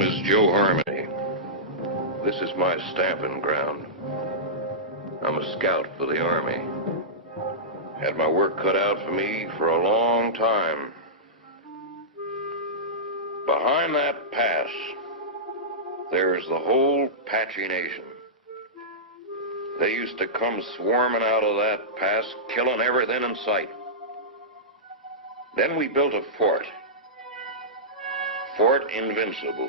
name is Joe Harmony. This is my stamping ground. I'm a scout for the Army. Had my work cut out for me for a long time. Behind that pass, there's the whole Apache Nation. They used to come swarming out of that pass, killing everything in sight. Then we built a fort. Fort Invincible.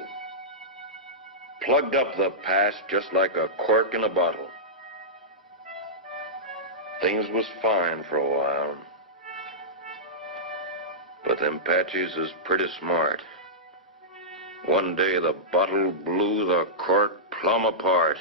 Plugged up the pass just like a cork in a bottle. Things was fine for a while. But them Apaches is pretty smart. One day the bottle blew the cork plumb apart.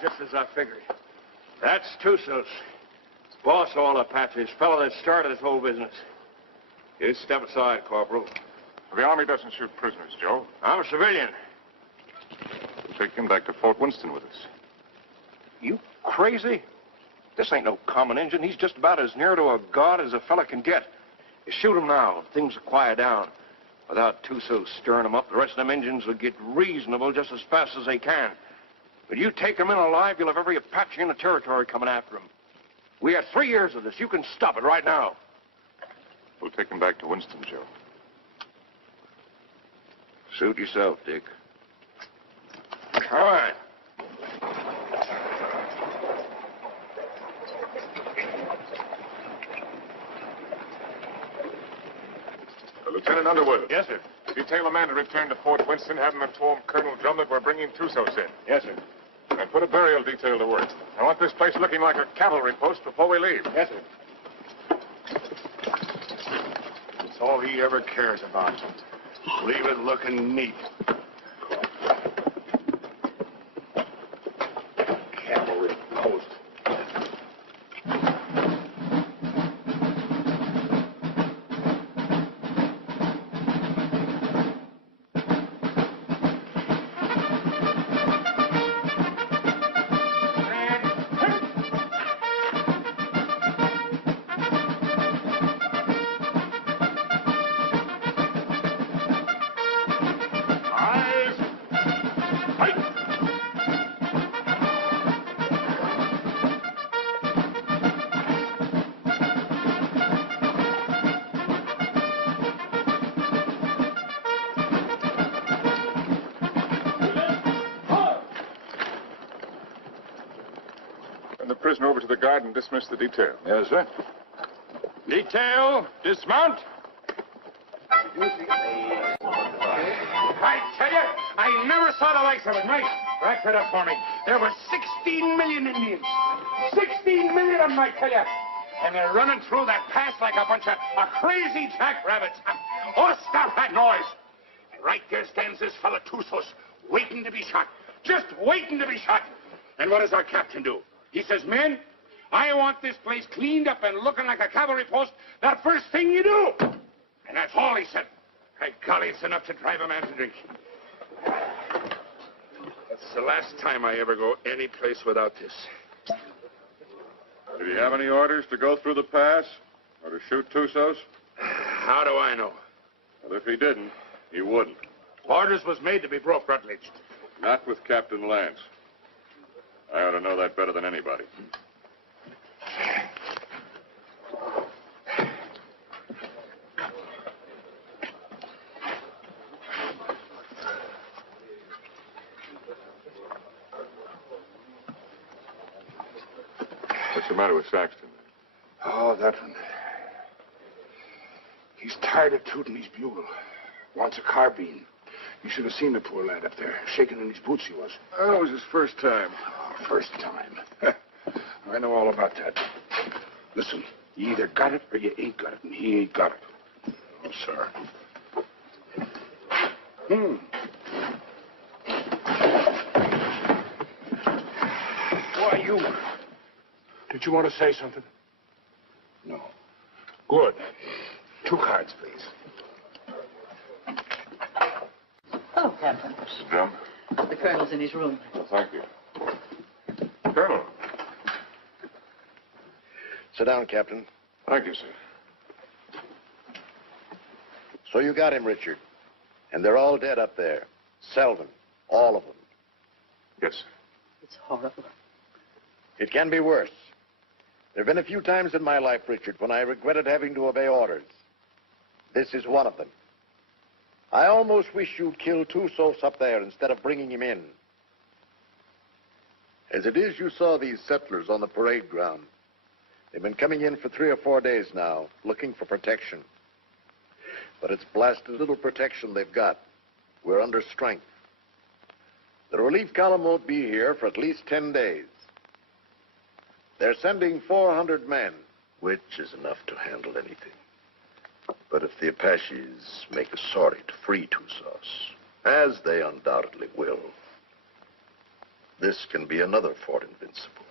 Just as I figured. That's Tussos. Boss of all Apaches. Fellow that started this whole business. You step aside, Corporal. The Army doesn't shoot prisoners, Joe. I'm a civilian. We'll take him back to Fort Winston with us. You crazy? This ain't no common Injun. He's just about as near to a god as a fella can get. You shoot him now, things will quiet down. Without Tussos stirring them up, the rest of them Injuns will get reasonable just as fast as they can. But you take him in alive, you'll have every Apache in the territory coming after him. We had 3 years of this. You can stop it right now. We'll take him back to Winston, Joe. Suit yourself, Dick. All right. Lieutenant Underwood. Yes, sir. Detail a man to return to Fort Winston. Have him inform Colonel Drum that we're bringing Tussos in. Yes, sir. And put a burial detail to work. I want this place looking like a cavalry post before we leave. Yes, sir. It's all he ever cares about. Leave it looking neat. Cavalry post. Prisoner over to the guard and dismiss the detail. Yes, sir. Detail, dismount. I tell you, I never saw the likes of it. Mike, rack that up for me. There were 16 million Indians. 16 million of them, I tell you. And they're running through that pass like a bunch of crazy jackrabbits. Oh, stop that noise. Right there stands this fella Tussos, waiting to be shot. Just waiting to be shot. And what does our captain do? He says, men, I want this place cleaned up and looking like a cavalry post that first thing you do. And that's all he said. By golly, it's enough to drive a man to drink. That's the last time I ever go any place without this. Did he have any orders to go through the pass? Or to shoot Tussos? How do I know? Well, if he didn't, he wouldn't. Orders was made to be broke, Rutledge. Not with Captain Lance. I ought to know that better than anybody. What's the matter with Saxton? Oh, that one. He's tired of tooting his bugle. Wants a carbine. You should have seen the poor lad up there. Shaking in his boots he was. Oh, it was his first time. Oh, first time. I know all about that. Listen, you either got it or you ain't got it, and he ain't got it. Oh, sir. Who are you? Did you want to say something? No. Good. 2 cards, please. Oh, Captain. Mr. Drum? The colonel's in his room. Well, thank you. Colonel. Sit down, Captain. Thank you, sir. So you got him, Richard. And they're all dead up there. Selden. All of them. Yes, sir. It's horrible. It can be worse. There have been a few times in my life, Richard, when I regretted having to obey orders. This is one of them. I almost wish you'd killed Tussos up there instead of bringing him in. As it is, you saw these settlers on the parade ground. They've been coming in for 3 or 4 days now, looking for protection. But it's blasted little protection they've got. We're under strength. The relief column won't be here for at least 10 days. They're sending 400 men, which is enough to handle anything. But if the Apaches make a sortie to free Tussos, as they undoubtedly will, this can be another Fort Invincible.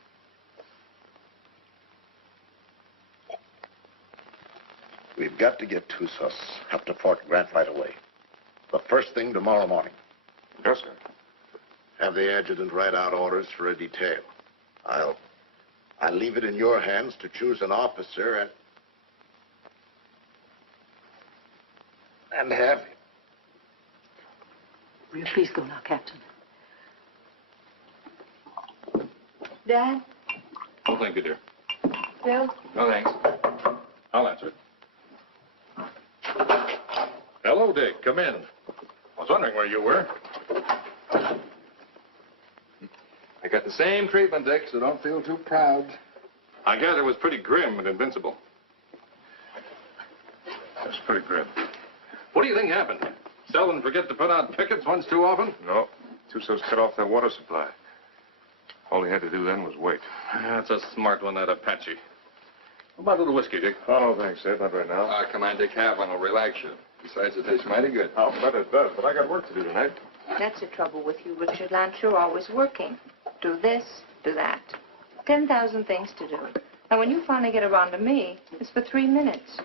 We've got to get Tussos up to Fort Grant right away. The first thing tomorrow morning. Yes, sir. Have the adjutant write out orders for a detail. I'll leave it in your hands to choose an officer and have him. Will you please go now, Captain? Dad? Oh, thank you, dear. Bill? No, thanks. I'll answer it. Hello, Dick. Come in. I was wondering where you were. I got the same treatment, Dick, so don't feel too proud. I gather it was pretty grim and invincible. That's pretty grim. What do you think happened? Selden forget to put out pickets once too often? No. Tussos cut off their water supply. All he had to do then was wait. That's a smart one, that Apache. What about a little whiskey, Dick? Oh, no, thanks, Ed. Not right now. Come on, Dick, have one. It'll relax you. Besides, it tastes mighty good. I'll bet it does, but I got work to do tonight. That's the trouble with you, Richard Lance. You're always working. Do this, do that. 10,000 things to do. And when you finally get around to me, it's for 3 minutes.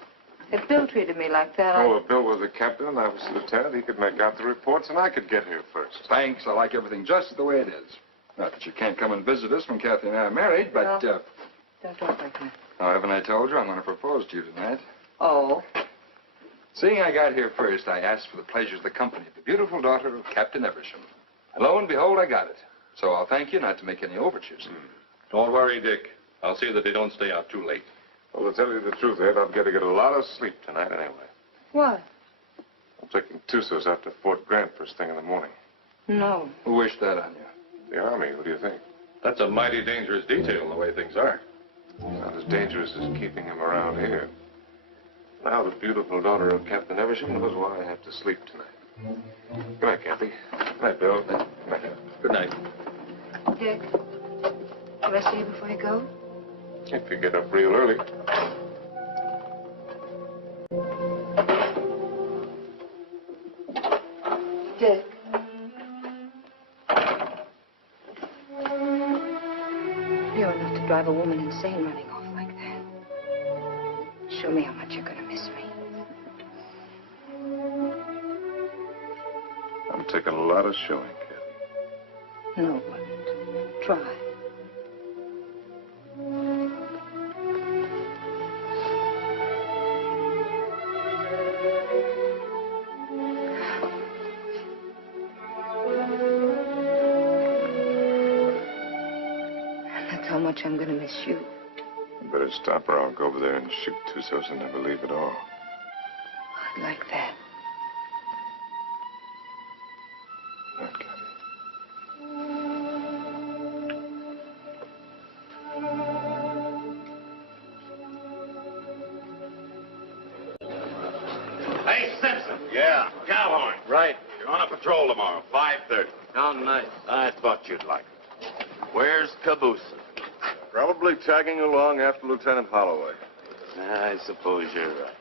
If Bill treated me like that, Oh, if Bill was the captain and I was the lieutenant, he could make out the reports and I could get here first. Thanks. I like everything just the way it is. Not that you can't come and visit us when Kathy and I are married, but, Well, don't talk like that. oh, haven't I told you I'm going to propose to you tonight? Oh, Seeing I got here first, I asked for the pleasures of the company of the beautiful daughter of Captain Eversham. And lo and behold, I got it. So I'll thank you not to make any overtures. Don't worry, Dick. I'll see that they don't stay out too late. Well, to tell you the truth, Ed, I'm going to get a lot of sleep tonight anyway. what? I'm taking Tussos out to Fort Grant first thing in the morning. No. Who wished that on you? The Army, what do you think? That's a mighty dangerous detail, the way things are. Not as dangerous as keeping him around here. Now the beautiful daughter of Captain Eversham knows why I have to sleep tonight. Good night, Kathy. Good night, Bill. Good night. Good night. Dick, will I see you before you go? If you get up real early. Dick. You're enough to drive a woman insane running off like that. Show me how much you're going to miss me. I'm taking a lot of showing, Kathy. No, it wouldn't. Try. That's how much I'm going to miss you. You better stop or I'll go over there and shoot Tussos and never leave at all. I'd like that. Not Gabby. Hey, Simpson. Yeah? Cowhorn. Right. You're on a patrol tomorrow, 5:30. How nice. I thought you'd like it. Where's Caboose? Probably tagging along after Lieutenant Holloway. I suppose you're right.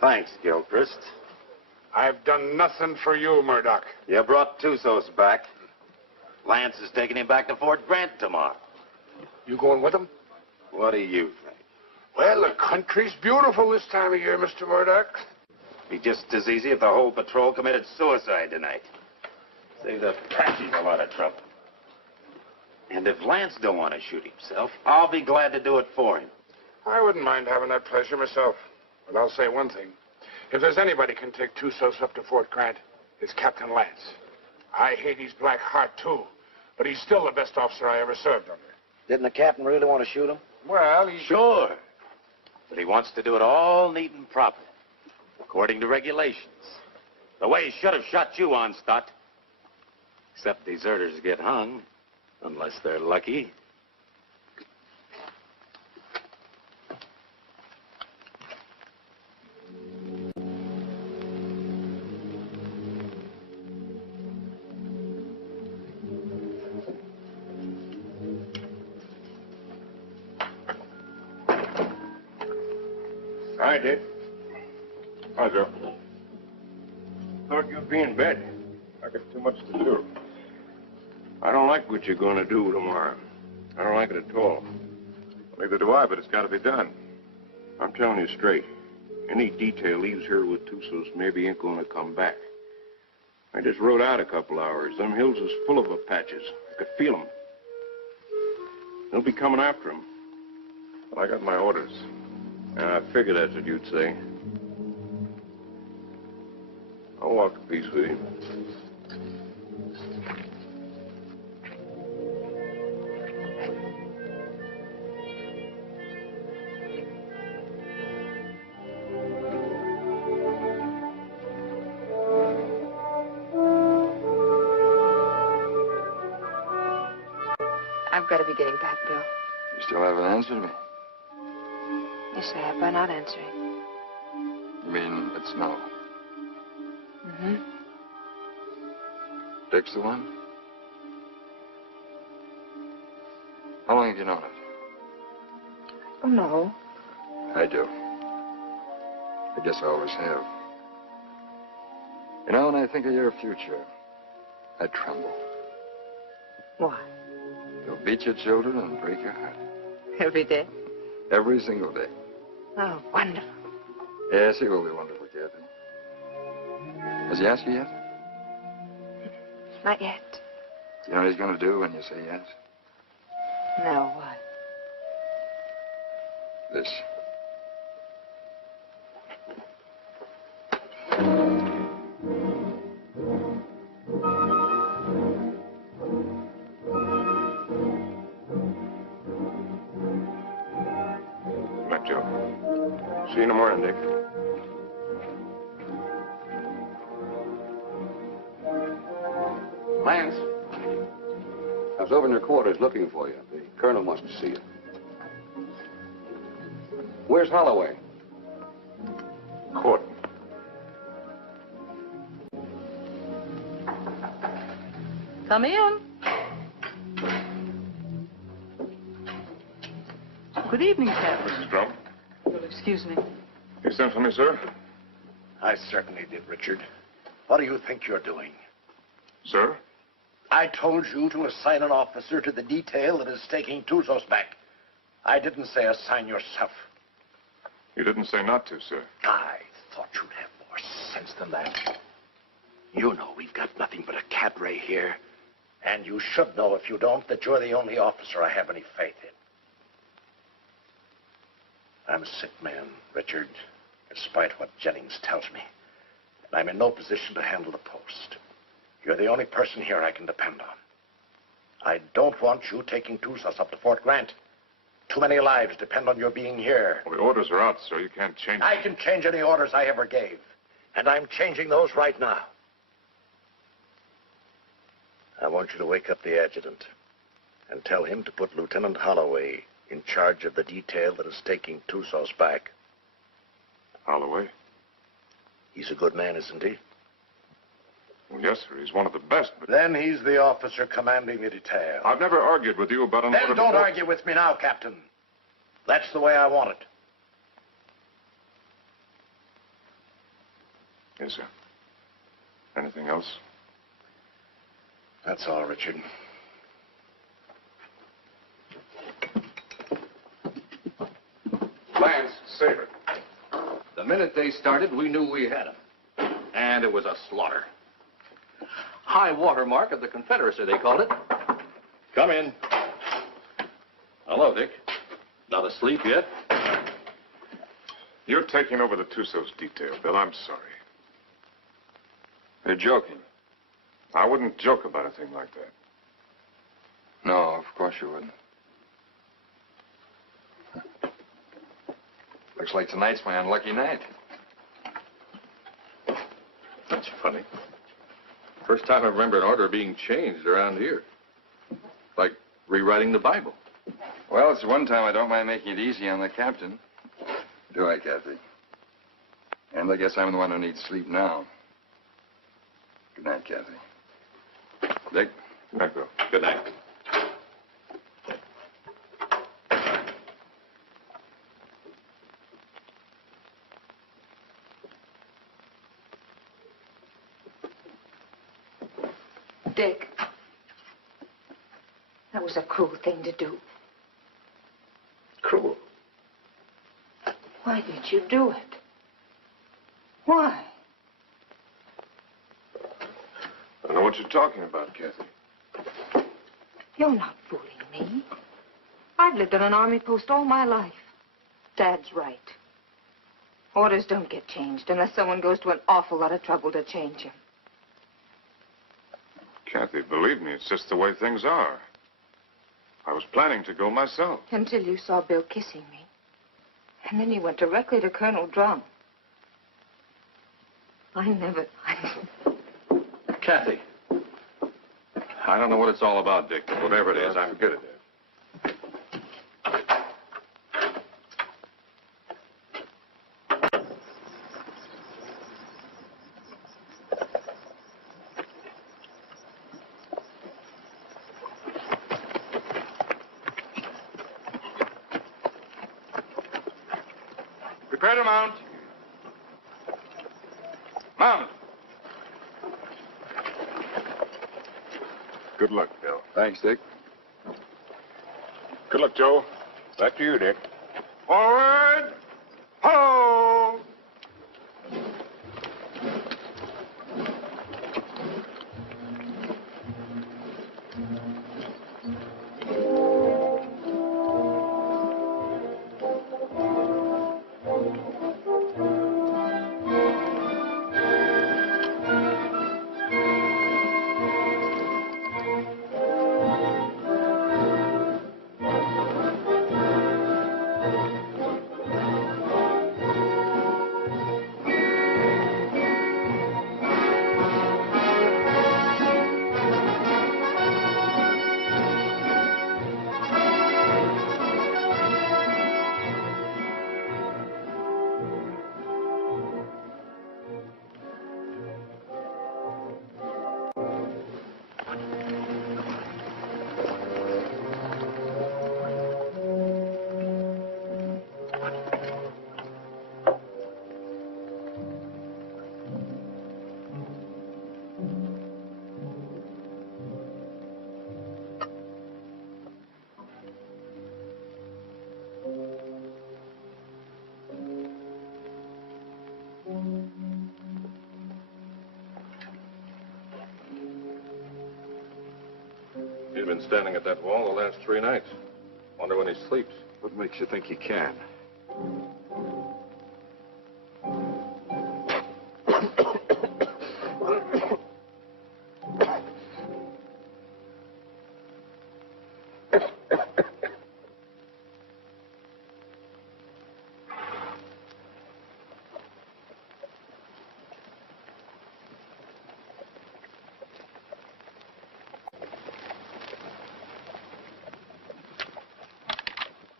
Thanks, Gilchrist. I've done nothing for you, Murdoch. You brought Tussos back. Lance is taking him back to Fort Grant tomorrow. You going with him? What do you think? Well, the country's beautiful this time of year, Mr. Murdoch. Be just as easy if the whole patrol committed suicide tonight. Save the Apaches a lot of trouble. And if Lance don't want to shoot himself, I'll be glad to do it for him. I wouldn't mind having that pleasure myself. But I'll say one thing. If there's anybody can take Tussos up to Fort Grant, it's Captain Lance. I hate his black heart, too. But he's still the best officer I ever served under. Didn't the captain really want to shoot him? Well, he... Sure. But he wants to do it all neat and proper, according to regulations. The way he should have shot you on, Stott. Except deserters get hung, unless they're lucky. Hi, Dick. Hi, Joe. Thought you'd be in bed. I got too much to do. I don't like what you're going to do tomorrow. I don't like it at all. Neither do I, but it's got to be done. I'm telling you straight. Any detail leaves here with Tussos maybe ain't going to come back. I just rode out a couple hours. Them hills is full of Apaches. I could feel them. They'll be coming after him. But I got my orders. I figured that's what you'd say. I'll walk a piece with you. I've got to be getting back, Bill. You still haven't answered me. Yes, I have by not answering. You mean it's no? Mm-hmm. Dick's the one? How long have you known it? Oh, no. I do. I guess I always have. You know, when I think of your future, I tremble. Why? You'll beat your children and break your heart. Every day? Every single day. Oh, wonderful. Yes, he will be wonderful, Kathy. Has he asked you yet? Not yet. Do you know what he's going to do when you say yes? No, what? This. Good night, Joe. See you in the morning, Dick. Lance, I was over in your quarters looking for you. The colonel wants to see you. Where's Holloway? Court. Come in. Good evening, Captain. Mrs. Drum, You'll excuse me. you sent for me, sir? I certainly did, Richard. What do you think you're doing? Sir? I told you to assign an officer to the detail that is taking Tussos back. I didn't say assign yourself. You didn't say not to, sir. I thought you'd have more sense than that. You know we've got nothing but a cadre here. And you should know, if you don't, that you're the only officer I have any faith in. I'm a sick man, Richard, despite what Jennings tells me. And I'm in no position to handle the post. You're the only person here I can depend on. I don't want you taking Tusos up to Fort Grant. Too many lives depend on your being here. Well, the orders are out, sir. You can't change them. I can change any orders I ever gave. And I'm changing those right now. I want you to wake up the adjutant and tell him to put Lieutenant Holloway in charge of the detail that is taking Tusos back. Holloway? He's a good man, isn't he? Well, yes, sir. He's one of the best, but... Then he's the officer commanding the detail. I've never argued with you about an order Then don't before. argue with me now, Captain. That's the way I want it. Yes, sir. Anything else? That's all, Richard. Lance, save it. The minute they started, we knew we had them. And it was a slaughter. High water mark of the Confederacy, they called it. Come in. Hello, Dick. Not asleep yet? You're taking over the Tusos detail, Bill. I'm sorry. You're joking. I wouldn't joke about a thing like that. No, of course you wouldn't. Looks like tonight's my unlucky night. That's funny. First time I remember an order being changed around here. Like rewriting the Bible. Well, it's the one time I don't mind making it easy on the captain. Do I, Kathy? And I guess I'm the one who needs sleep now. Good night, Kathy. Dick? Good night, Bill. Good night. Dick, that was a cruel thing to do. Cruel. Why did you do it? Why? I don't know what you're talking about, Kathy. You're not fooling me. I've lived on an army post all my life. Dad's right. Orders don't get changed unless someone goes to an awful lot of trouble to change them. Kathy, believe me, it's just the way things are. I was planning to go myself. Until you saw Bill kissing me. And then you went directly to Colonel Drum. I never... Kathy. I don't know what it's all about, Dick, but whatever it is, I'm good at it. Prepare to mount. Mount. Good luck, Bill. Thanks, Dick. Good luck, Joe. Back to you, Dick. Forward. Ho! He's been standing at that wall the last 3 nights. Wonder when he sleeps. What makes you think he can?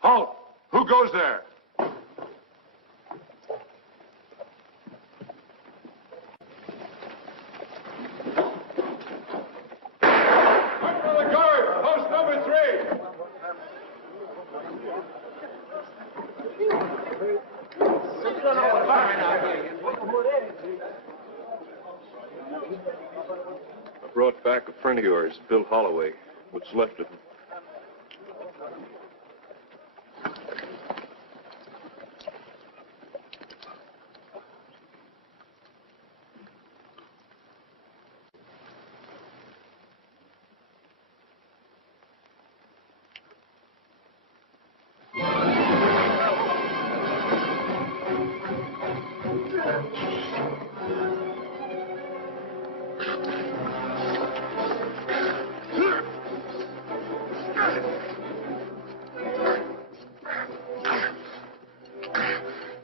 Halt! Who goes there? I brought back a friend of yours, Bill Holloway. What's left of him.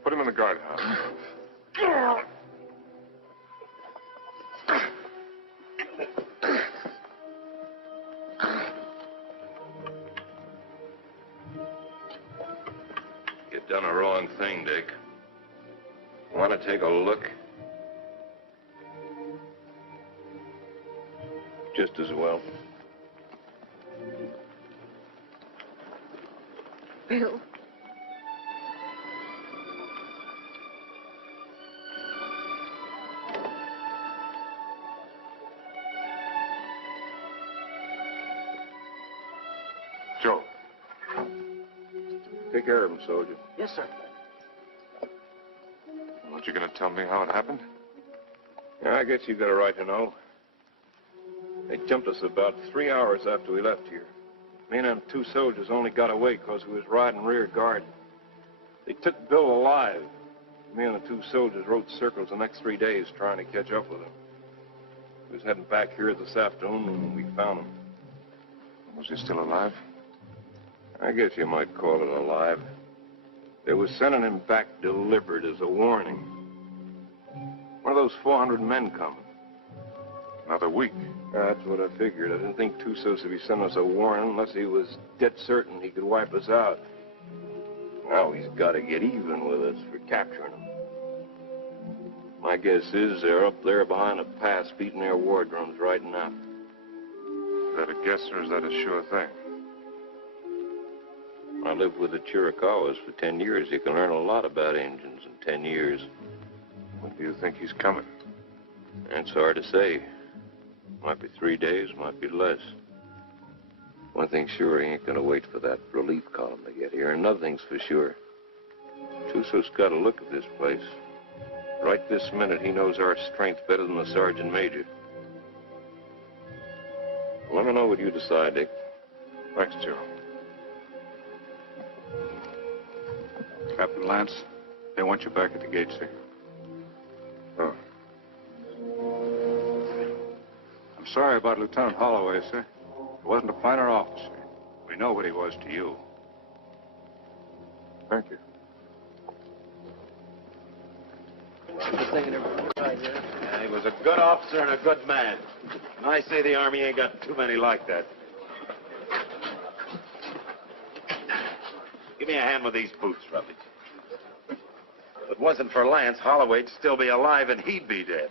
Put him in the guardhouse. You've done a wrong thing, Dick. Want to take a look? Just as well. Bill. Joe. Take care of him, soldier. Yes, sir. Aren't you going to tell me how it happened? Yeah, I guess you got a right to know. They jumped us about 3 hours after we left here. Me and them 2 soldiers only got away because we was riding rear guard. They took Bill alive. Me and the 2 soldiers rode circles the next 3 days trying to catch up with him. We was heading back here this afternoon when we found him. Was he still alive? I guess you might call it alive. They was sending him back delivered as a warning. One of those 400 men coming. Another week. That's what I figured. I didn't think Tussos would be sending us a warning unless he was dead certain he could wipe us out. Now he's got to get even with us for capturing him. My guess is they're up there behind a pass beating their war drums right now. Is that a guess or is that a sure thing? I lived with the Chiricahuas for 10 years. You can learn a lot about Indians in 10 years. When do you think he's coming? It's hard to say. Might be 3 days, might be less. One thing's sure, he ain't gonna wait for that relief column to get here. Another thing's for sure. Tussos got a look at this place. Right this minute, he knows our strength better than the sergeant major. Let me know what you decide, Dick. Thanks, Joe. Captain Lance, they want you back at the gate, sir. Oh. I'm sorry about Lieutenant Holloway, sir. He wasn't a finer officer. We know what he was to you. Thank you. Yeah, he was a good officer and a good man. And I say the Army ain't got too many like that. Give me a hand with these boots, Rutledge. If it wasn't for Lance, Holloway'd still be alive and he'd be dead.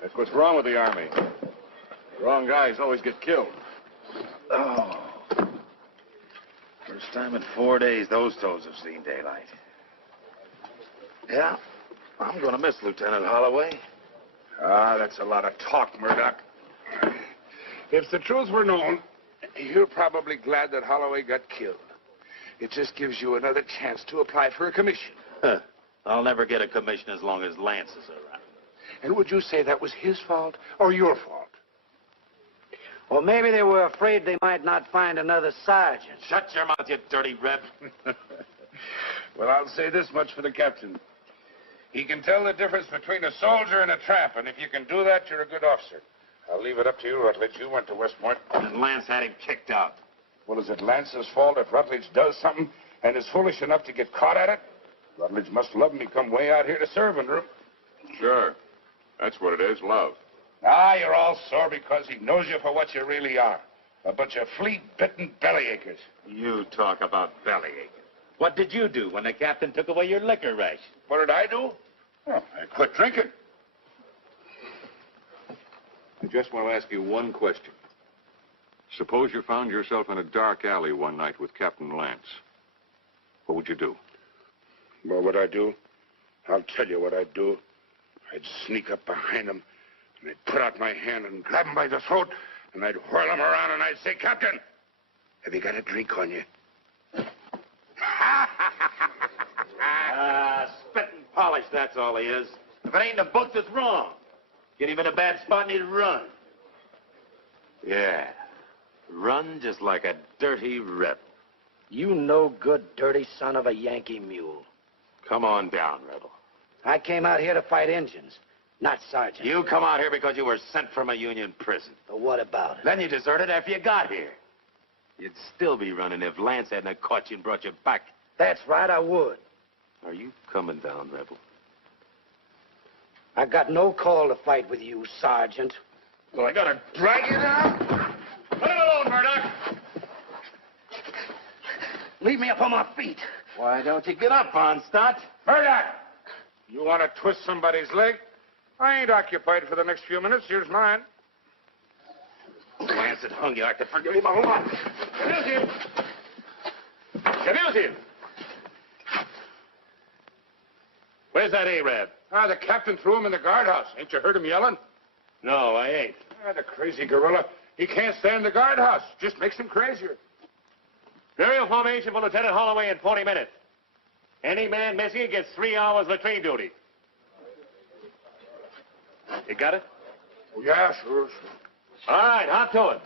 That's what's wrong with the Army. The wrong guys always get killed. Oh. First time in 4 days those toes have seen daylight. Yeah, I'm gonna miss Lieutenant Holloway. Ah, that's a lot of talk, Murdoch. If the truth were known, you're probably glad that Holloway got killed. It just gives you another chance to apply for a commission. Huh. I'll never get a commission as long as Lance is around. And would you say that was his fault or your fault? Well, maybe they were afraid they might not find another sergeant. Shut your mouth, you dirty reb. Well, I'll say this much for the captain. He can tell the difference between a soldier and a tramp, and if you can do that, you're a good officer. I'll leave it up to you, Rutledge. You went to West Point. And Lance had him kicked out. Well, is it Lance's fault if Rutledge does something and is foolish enough to get caught at it? Rutledge must love him. He come way out here to serve under him. Sure. That's what it is, love. Ah, you're all sore because he knows you for what you really are. A bunch of flea-bitten bellyachers. You talk about bellyaching. What did you do when the captain took away your liquor ration? What did I do? Oh, I quit drinking. I just want to ask you one question. Suppose you found yourself in a dark alley one night with Captain Lance. What would you do? What would I do? I'll tell you what I'd do. I'd sneak up behind him, and I'd put out my hand and grab him by the throat, and I'd whirl him around, and I'd say, Captain, have you got a drink on you? Spit and polish, that's all he is. If it ain't in the books, it's wrong. Get him in a bad spot and he'd run. Yeah, run just like a dirty rebel. You no good, dirty son of a Yankee mule. Come on down, rebel. I came out here to fight Injuns, not sergeants. You come out here because you were sent from a Union prison. But what about it? Then you deserted after you got here. You'd still be running if Lance hadn't caught you and brought you back. That's right, I would. Are you coming down, rebel? I got no call to fight with you, Sergeant. Well, I gotta drag you down? Let him alone, Murdoch! Leave me up on my feet. Why don't you get up, Onstott? Murdoch! You want to twist somebody's leg? I ain't occupied for the next few minutes. Here's mine. Lance had hung you. I could forgive him a lot. Seduce him! Seduce him! Where's that Arab? The captain threw him in the guardhouse. Ain't you heard him yelling? No, I ain't. The crazy gorilla. He can't stand the guardhouse. Just makes him crazier. Burial formation for Lieutenant Holloway in 40 minutes. Any man missing gets 3 hours latrine duty. You got it? Oh, yeah, sure. All right, hop to it.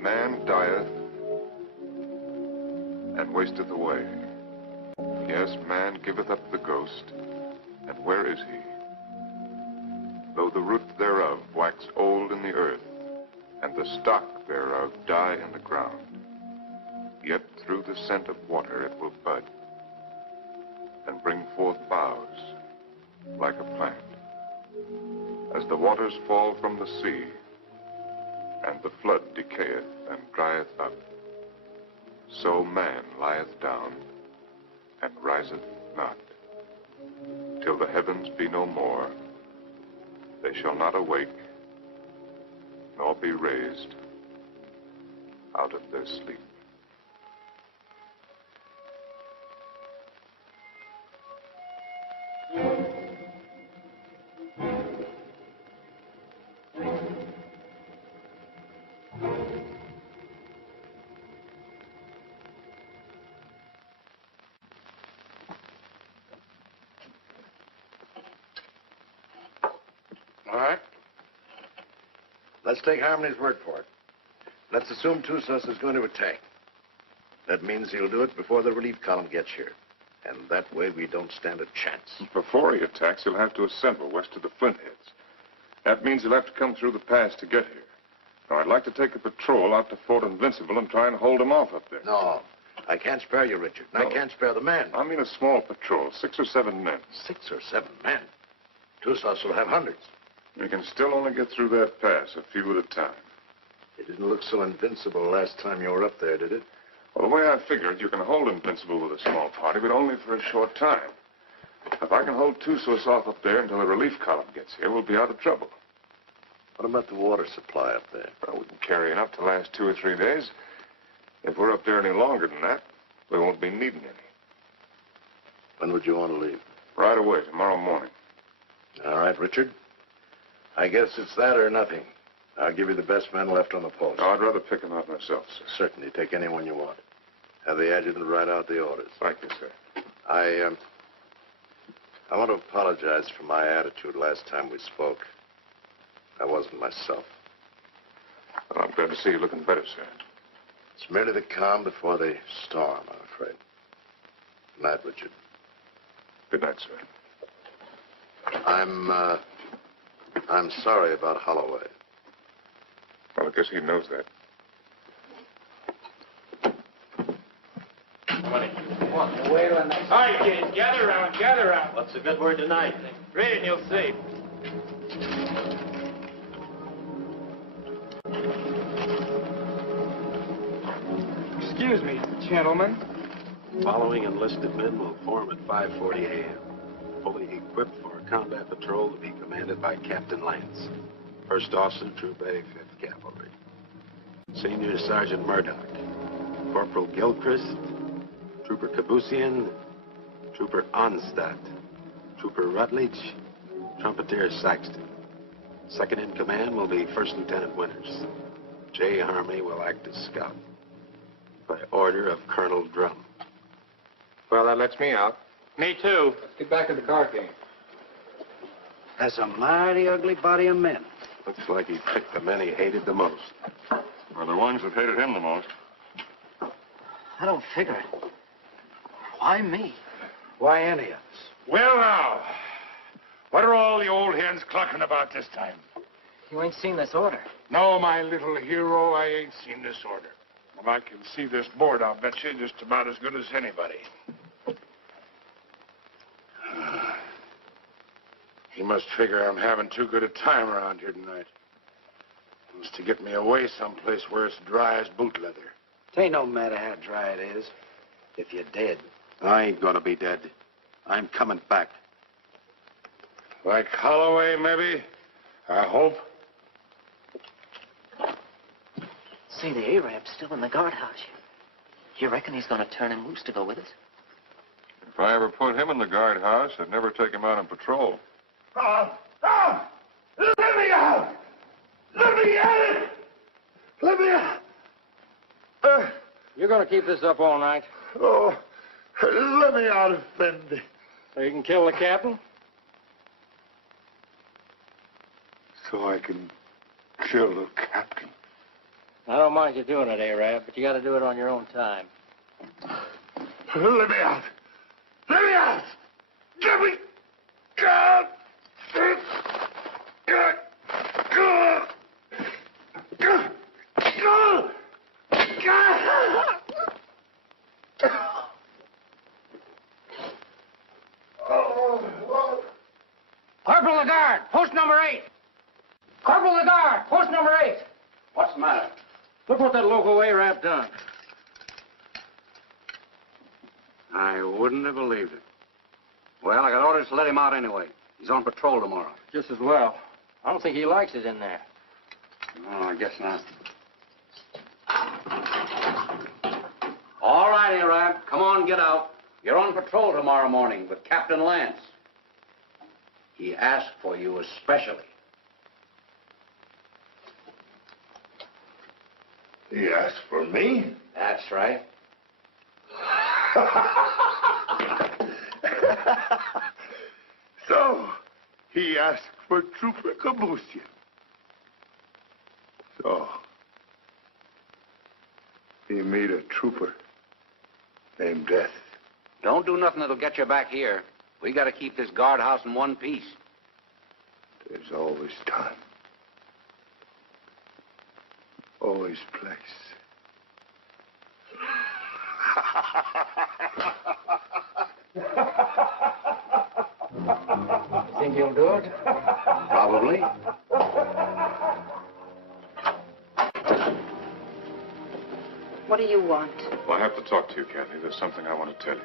Man dieth and wasteth away. Yes, man giveth up the ghost, and where is he? Though the root thereof wax old in the earth, and the stock thereof die in the ground, yet through the scent of water it will bud, and bring forth boughs like a plant. As the waters fall from the sea, and the flood decayeth and drieth up, so man lieth down and riseth not. Till the heavens be no more, they shall not awake, nor be raised out of their sleep. All right. Let's take Harmony's word for it. Let's assume Tussos is going to attack. That means he'll do it before the relief column gets here. And that way we don't stand a chance. Before he attacks, he'll have to assemble west of the Flintheads. That means he'll have to come through the pass to get here. Now, I'd like to take a patrol out to Fort Invincible and try and hold him off up there. No, I can't spare you, Richard. And No. I can't spare the men. I mean a small patrol, 6 or 7 men. 6 or 7 men. Tussos will have hundreds. We can still only get through that pass, a few at a time. It didn't look so invincible last time you were up there, did it? Well, the way I figured, you can hold Invincible with a small party, but only for a short time. If I can hold Tussos off up there until the relief column gets here, we'll be out of trouble. What about the water supply up there? Well, we can carry enough to last 2 or 3 days. If we're up there any longer than that, we won't be needing any. When would you want to leave? Right away, tomorrow morning. All right, Richard. I guess it's that or nothing. I'll give you the best men left on the post. No, I'd rather pick them out myself, sir. Certainly. Take anyone you want. Have the adjutant write out the orders. Thank you, sir. I want to apologize for my attitude last time we spoke. I wasn't myself. Well, I'm glad to see you looking better, sir. It's merely the calm before the storm, I'm afraid. Good night, Richard. Good night, sir. I'm sorry about Holloway. Well, I guess he knows that. All right, kids, gather around, gather around. What's the good word tonight? Read it and you'll see. Excuse me, gentlemen. Following enlisted men will form at 5:40 a.m., fully equipped for a combat patrol to be commanded by Captain Lance, First Officer, Troop A, 5th Cavalry. Senior Sergeant Murdoch, Corporal Gilchrist, Trooper Kabusian, Trooper Onstadt, Trooper Rutledge, Trumpeter Saxton. Second in command will be First Lieutenant Winters. J. Harmony will act as scout. By order of Colonel Drum. Well, that lets me out. Me too. Let's get back to the card game. That's a mighty ugly body of men. Looks like he picked the men he hated the most. Or the ones that hated him the most. I don't figure it. Why me? Why any of us? Well, now, what are all the old hens clucking about this time? You ain't seen this order. No, my little hero, I ain't seen this order. And I can see this board, I'll bet you, just about as good as anybody. He must figure I'm having too good a time around here tonight. He wants to get me away someplace where it's dry as boot leather. It ain't no matter how dry it is. If you're dead. I ain't gonna be dead. I'm coming back. Like Holloway, maybe? I hope. See, the Arab's still in the guardhouse. You reckon he's gonna turn him loose to go with us? If I ever put him in the guardhouse, I'd never take him out on patrol. Let me out! Let me out! Let me out! You're going to keep this up all night? Oh, let me out of Fendi. So you can kill the captain? So I can kill the captain. I don't mind you doing it, Arab, but you got to do it on your own time. Let me out! Let me out! Let me out! Corporal Lagarde, post number 8. Corporal Lagarde, post number 8. What's the matter? Look what that local Arab done. I wouldn't have believed it. Well, I got orders to let him out anyway. He's on patrol tomorrow. Just as well. I don't think he likes it in there. Oh, I guess not. All right, Arab. Come on, get out. You're on patrol tomorrow morning with Captain Lance. He asked for you especially. He asked for me? That's right. So, he asked for Trooper Kabusian. So, he made a trooper named Death. Don't do nothing that'll get you back here. We got to keep this guardhouse in one piece. There's always time. Always place. Think you'll do it? Probably. What do you want? Well, I have to talk to you, Kathy. There's something I want to tell you.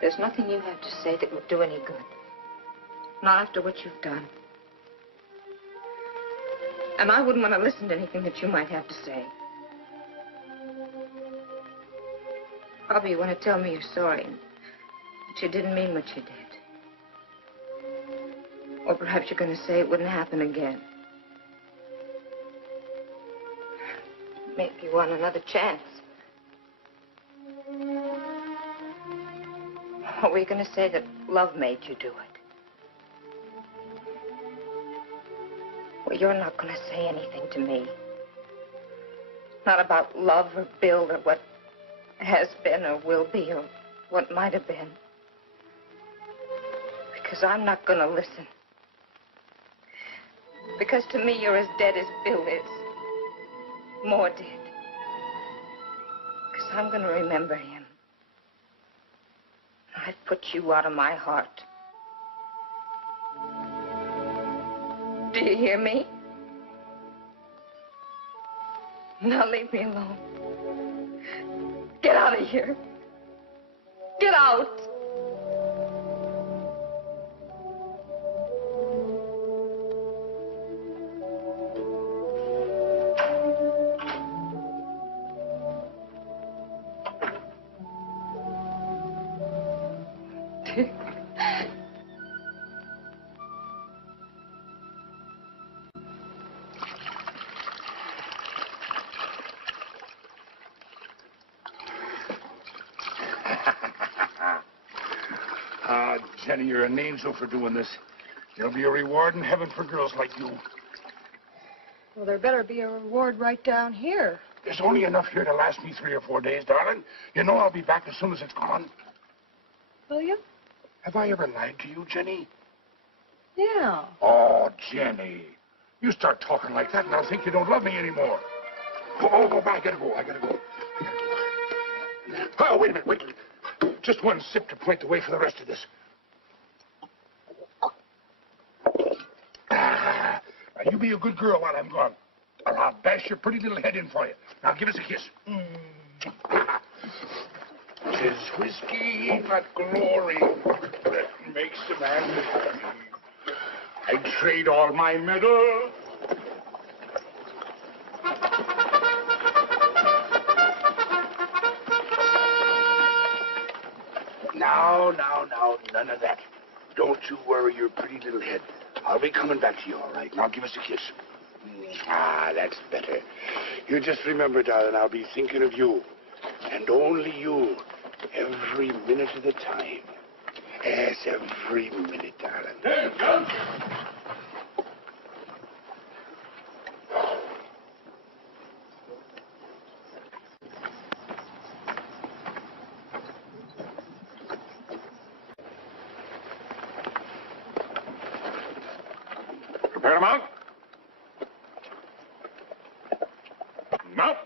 There's nothing you have to say that would do any good. Not after what you've done. And I wouldn't want to listen to anything that you might have to say. Probably you want to tell me you're sorry, that you didn't mean what you did. Or perhaps you're going to say it wouldn't happen again. Maybe you want another chance. Or were you going to say that love made you do it? Well, you're not going to say anything to me. Not about love or Bill or what has been or will be or what might have been. Because I'm not going to listen. Because to me, you're as dead as Bill is. More dead. Because I'm going to remember him. I've put you out of my heart. Do you hear me? Now leave me alone. Get out of here. Get out. Jenny, you're an angel for doing this. There'll be a reward in heaven for girls like you. Well, there better be a reward right down here. There's only enough here to last me 3 or 4 days, darling. You know I'll be back as soon as it's gone. Will you? Have I ever lied to you, Jenny? Yeah. Oh, Jenny. You start talking like that and I'll think you don't love me anymore. Oh, I gotta go. Oh, wait a minute. Just one sip to point the way for the rest of this. Now, you be a good girl while I'm gone, or I'll bash your pretty little head in for you. Now, give us a kiss. 'Tis whiskey, not glory, that makes a man happy. I'd trade all my medal. Now, none of that. Don't you worry your pretty little head. I'll be coming back to you, all right? Now give us a kiss. That's better. You just remember, darling, I'll be thinking of you. And only you. Every minute of the time. Yes, every minute, darling. Hey, John. Prepare to mount. Mount.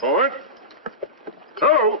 Forward. Two.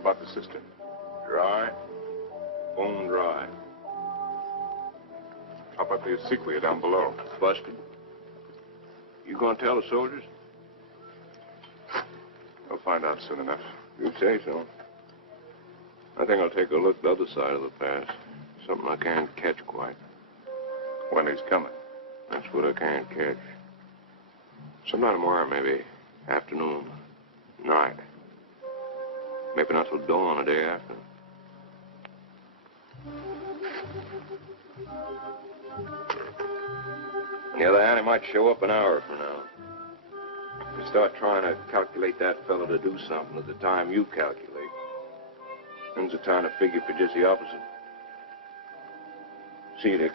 about the cistern? Dry. Bone dry. How about the acequia down below? Busted. You gonna tell the soldiers? We'll find out soon enough. You say so. I think I'll take a look the other side of the pass. Something I can't catch quite. When he's coming. That's what I can't catch. Sometime tomorrow, maybe. Afternoon. Night. Maybe not till dawn the day after. On the other hand, he might show up an hour from now. You start trying to calculate that fellow to do something at the time you calculate. Things are trying to figure for just the opposite. See, Dick.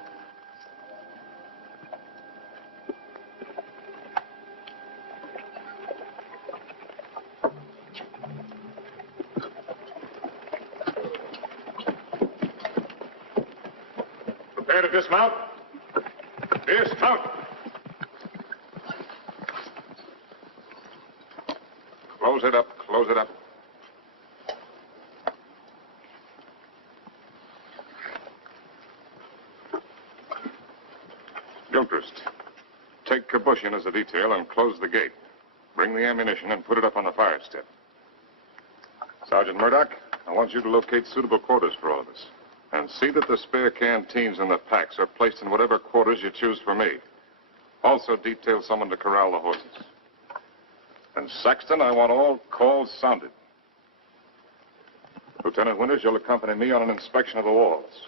Prepare to dismount. Dismount. Close it up. Close it up. Gilchrist, take Kabushian as a detail and close the gate. Bring the ammunition and put it up on the fire step. Sergeant Murdoch, I want you to locate suitable quarters for all of us. And see that the spare canteens and the packs are placed in whatever quarters you choose for me. Also detail someone to corral the horses. And Saxton, I want all calls sounded. Lieutenant Winters, you'll accompany me on an inspection of the walls.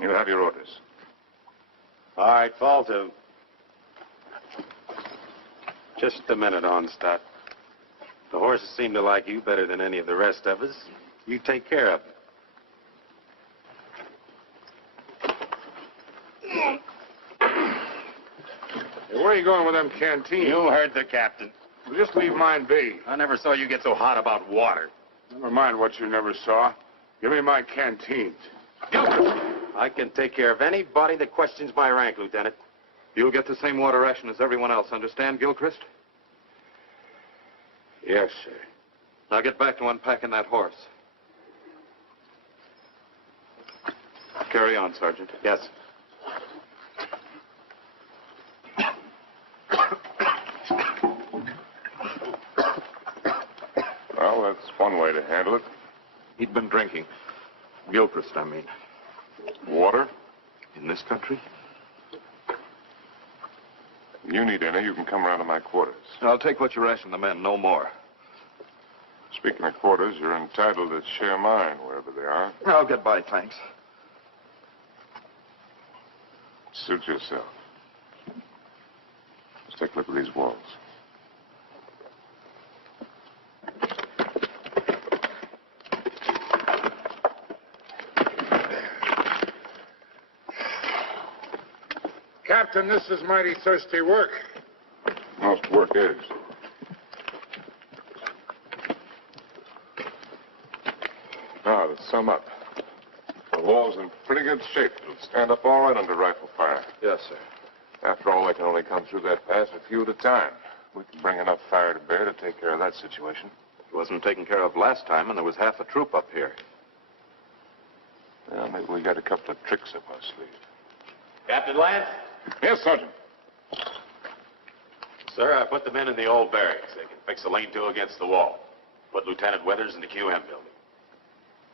You have your orders. All right, fall to. Just a minute, Onstadt. The horses seem to like you better than any of the rest of us. You take care of them. Hey, where are you going with them canteens? You heard the captain. Well, just leave mine be. I never saw you get so hot about water. Never mind what you never saw. Give me my canteens. I can take care of anybody that questions my rank, Lieutenant. You'll get the same water ration as everyone else, understand, Gilchrist? Yes, sir. Now get back to unpacking that horse. Carry on, Sergeant. Yes. Well, that's one way to handle it. He'd been drinking. Gilchrist, I mean. Water? In this country? You need any, you can come around to my quarters. I'll take what you ration the men, no more. Speaking of quarters, you're entitled to share mine, wherever they are. I'll get by, thanks. Suit yourself. Let's take a look at these walls. Captain, this is mighty thirsty work. Most work is. Now, to sum up. The wall's in pretty good shape. It'll stand up all right under rifle fire. Yes, sir. After all, they can only come through that pass a few at a time. We can bring enough fire to bear to take care of that situation. It wasn't taken care of last time, and there was half a troop up here. Well, maybe we got a couple of tricks up our sleeve. Captain Lance? Yes, Sergeant. Sir, I put the men in the old barracks. They can fix a lean-to against the wall. Put Lieutenant Withers in the QM building.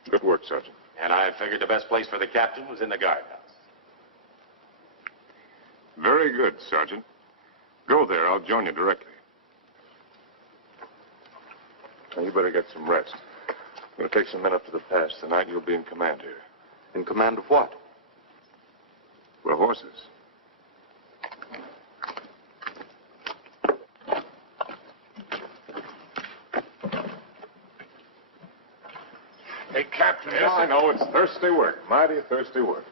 Good work, Sergeant. And I figured the best place for the captain was in the guardhouse. Very good, Sergeant. Go there. I'll join you directly. Now, you better get some rest. I'm going to take some men up to the pass. Tonight, you'll be in command here. In command of what? The horses. Hey, Captain. Yes, I know. It's thirsty work. Mighty thirsty work.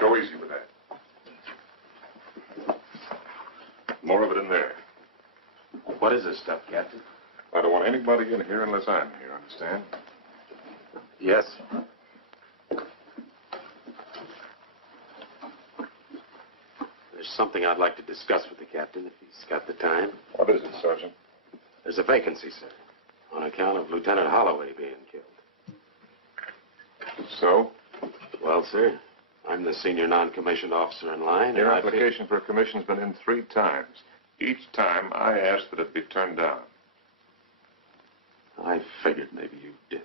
Go easy with that. More of it in there. What is this stuff, Captain? I don't want anybody in here unless I'm here, understand? Yes. There's something I'd like to discuss with the captain, if he's got the time. What is it, Sergeant? There's a vacancy, sir, on account of Lieutenant Holloway being killed. So? Well, sir, I'm the senior non-commissioned officer in line. Your application for a commission's been in 3 times. Each time, I asked that it be turned down. I figured maybe you did.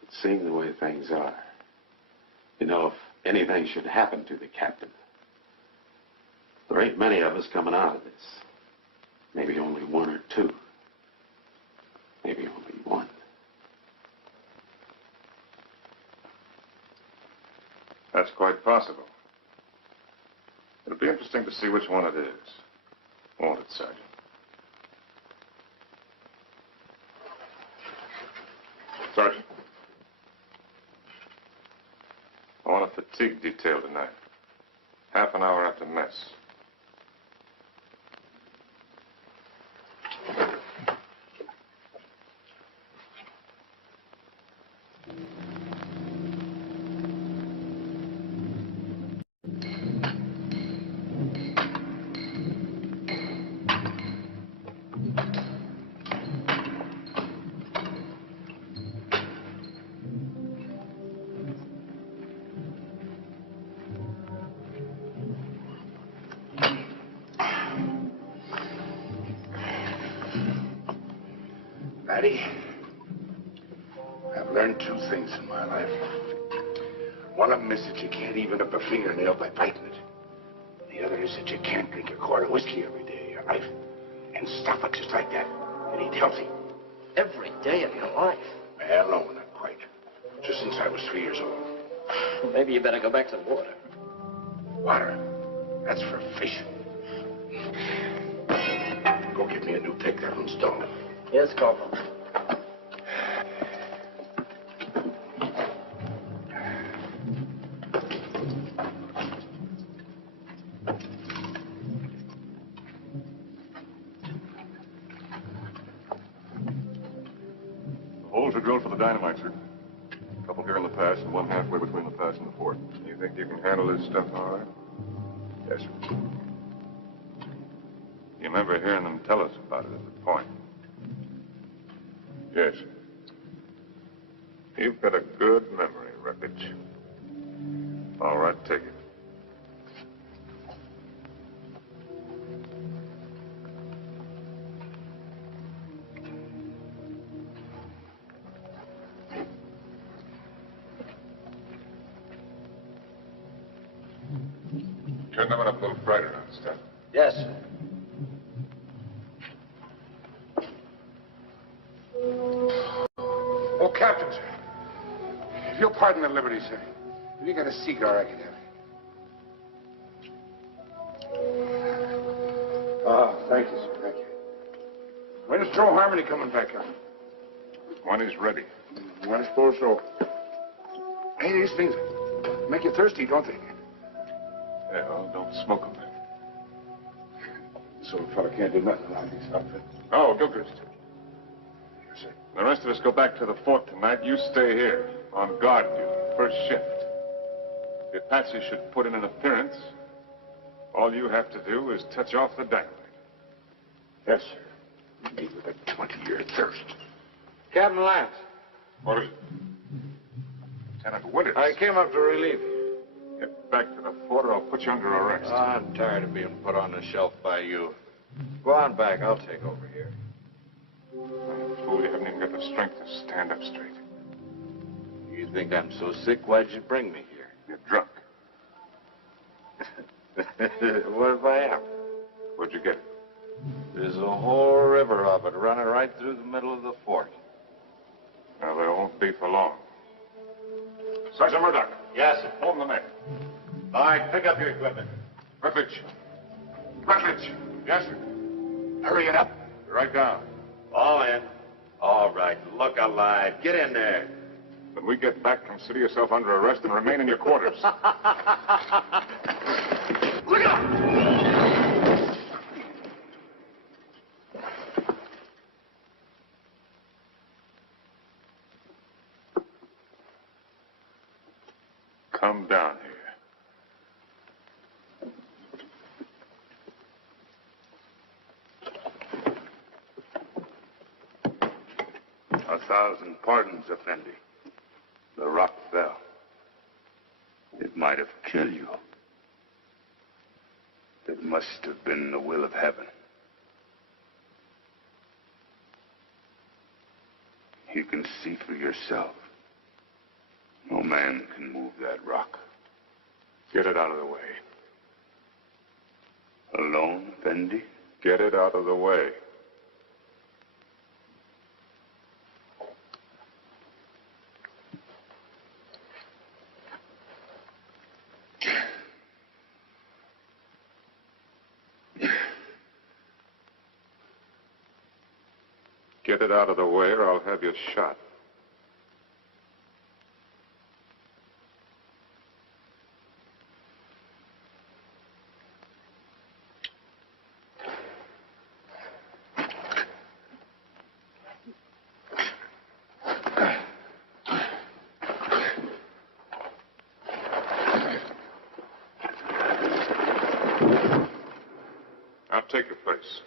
But seeing the way things are, you know, if anything should happen to the captain, there ain't many of us coming out of this. Maybe only 1 or 2. Maybe only 1. That's quite possible. It'll be interesting to see which one it is. Won't it, Sergeant? Sergeant. I want a fatigue detail tonight. Half an hour after mess. Laddie, I've learned 2 things in my life. One of them is that you can't even up a fingernail by biting it. The other is that you can't drink a quart of whiskey every day of your life and stop it just like that and eat healthy. Every day of your life? Well, no, not quite. Just since I was 3 years old. Well, maybe you better go back to the water. Water? That's for fish. Go get me a new pick. That one's dull. Yes, Corporal. Holes are drilled for the dynamite, sir. A couple here in the pass and one halfway between the pass and the fort. You think you can handle this stuff all right? Yes, sir. You remember hearing them tell us about it at the point? Yes. You've got a good memory, Wreckage. All right, take it. Turn that one up a little brighter, understand? Yes, sir. Oh, Captain, sir. If you'll pardon the liberty, sir. Have you got a cigar I can have? Ah, thank you, sir. Thank you. When's Joe Harmony coming back up? When he's ready. I suppose so. Hey, these things make you thirsty, don't they? Yeah, well, don't smoke them. So a fella can't do nothing around these outfits. Oh, Gilchrist. The rest of us go back to the fort tonight. You stay here on guard duty, first shift. If Patsy should put in an appearance, all you have to do is touch off the dynamite. Yes, sir. Me with a 20-year thirst. Captain Lance. What is it? Lieutenant Winters. I came up to relieve you. Get back to the fort or I'll put you under arrest. I'm tired of being put on the shelf by you. Go on back. I'll take over here. Fool, you haven't even got the strength to stand up straight. You think I'm so sick? Why'd you bring me here? You're drunk. What if I am? Where'd you get it? There's a whole river of it running right through the middle of the fort. Now, there won't be for long. Sergeant Murdoch. Yes, sir. Hold the men. All right, pick up your equipment. Rutledge. Rutledge. Yes, sir. Hurry it up. You're right down. All in. All right, look alive. Get in there. When we get back, consider yourself under arrest and remain in your quarters. Look out! Come down here. 1,000 pardons, Effendi. The rock fell. It might have killed you. It must have been the will of heaven. You can see for yourself. No man can move that rock. Get it out of the way. Alone, Effendi? Get it out of the way. Get it out of the way or I'll have you shot. I'll take your place.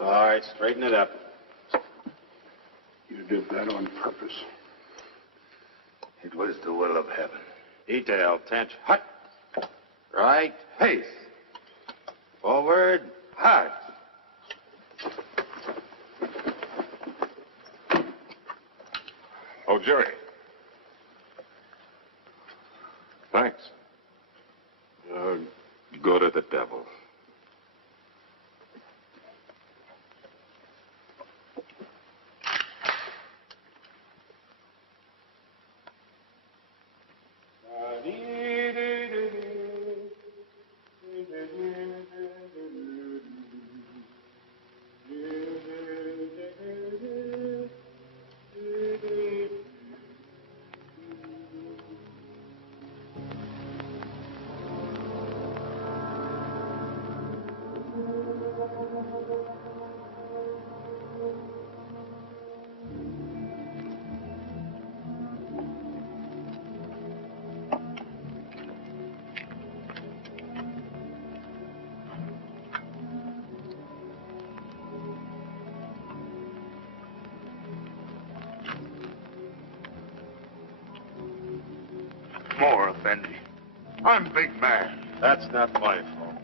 All right, straighten it up. You did that on purpose. It was the will of heaven. Detail, attention. Hut. Right. Pace. Forward. Hut. Oh, Jerry. Thanks. Go to the devil. More, Effendi. I'm big man. That's not my fault.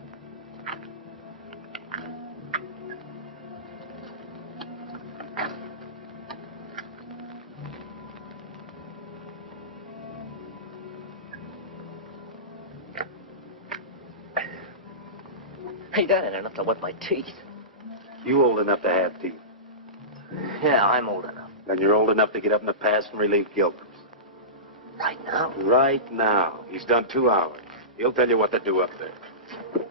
Hey, that ain't enough to wet my teeth. You old enough to have teeth. Yeah, I'm old enough. Then you're old enough to get up in the past and relieve Gilchrist. Right now? Right now. He's done 2 hours. He'll tell you what to do up there.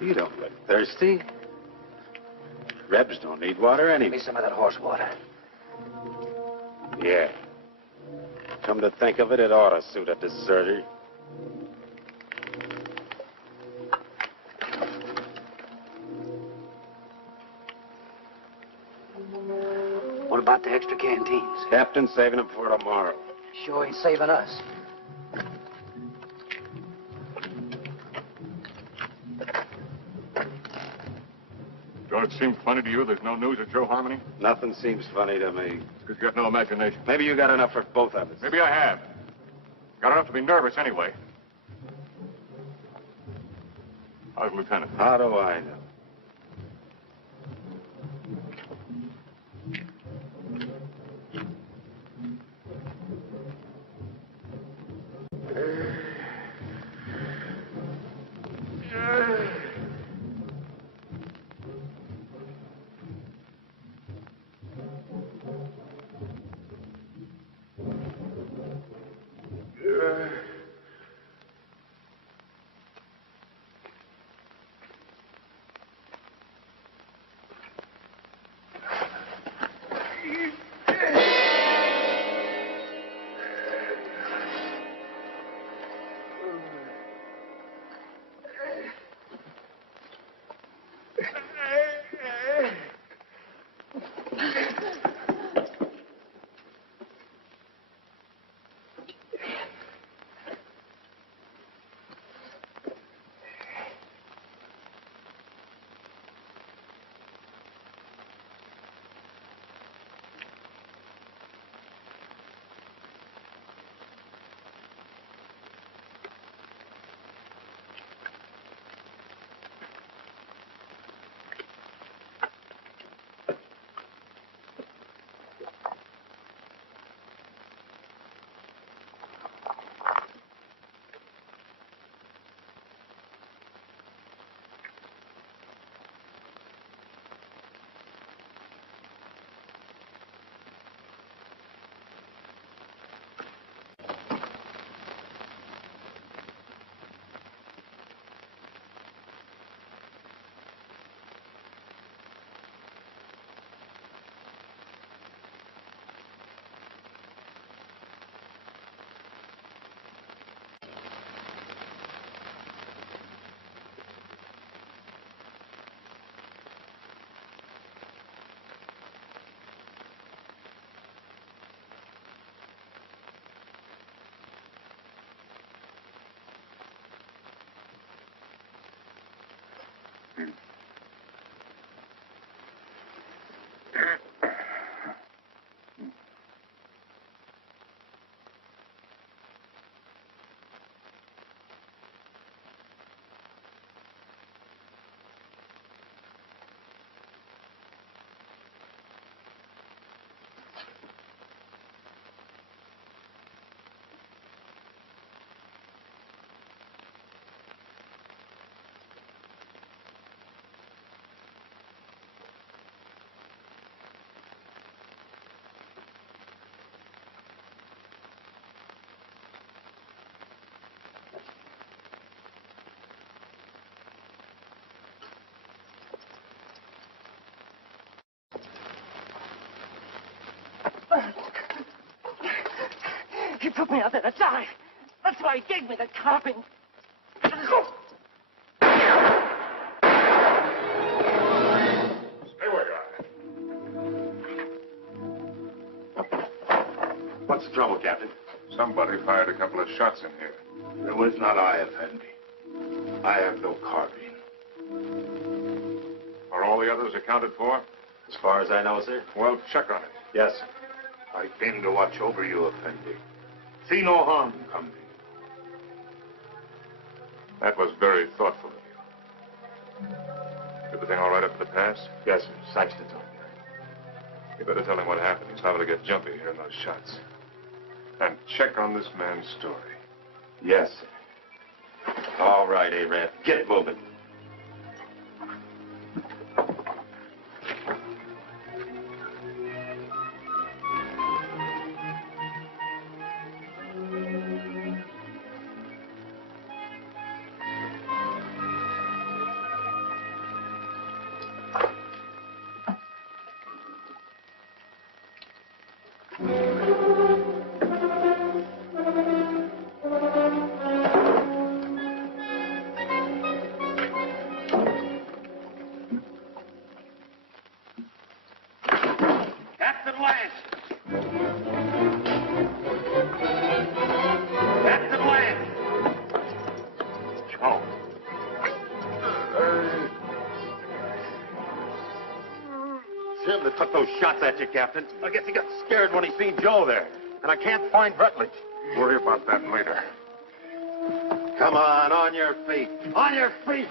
You don't look thirsty. Rebs don't need water Give anyway. me some of that horse water. Yeah. Come to think of it, it ought to suit a deserter. What about the extra canteens? Captain's saving them for tomorrow. Sure ain't saving us. Don't it seem funny to you there's no news of Joe Harmony? Nothing seems funny to me. It's because you got no imagination. Maybe you got enough for both of us. Maybe I have. Got enough to be nervous anyway. How's Lieutenant? How do I know? took me out there to die. That's why he gave me the carping. Stay where you are. What's the trouble, Captain? Somebody fired a couple of shots in here. It was not I, Effendi. I have no carbine. Are all the others accounted for? As far as I know, sir. Well, check on it. Yes, sir. I came to watch over you, Effendi. See no harm come to you. That was very thoughtful of you. Everything all right up to the pass? Yes, sir. Saxton told me. You better tell him what happened. He's liable to get jumpy hearing those shots. And check on this man's story. Yes, sir. All right, Arab. Get moving. Captain Lance! Captain Lance! Joe. Jim that took those shots at you, Captain. I guess he got scared when he seen Joe there. And I can't find Rutledge. Worry about that later. Come on your feet. On your feet!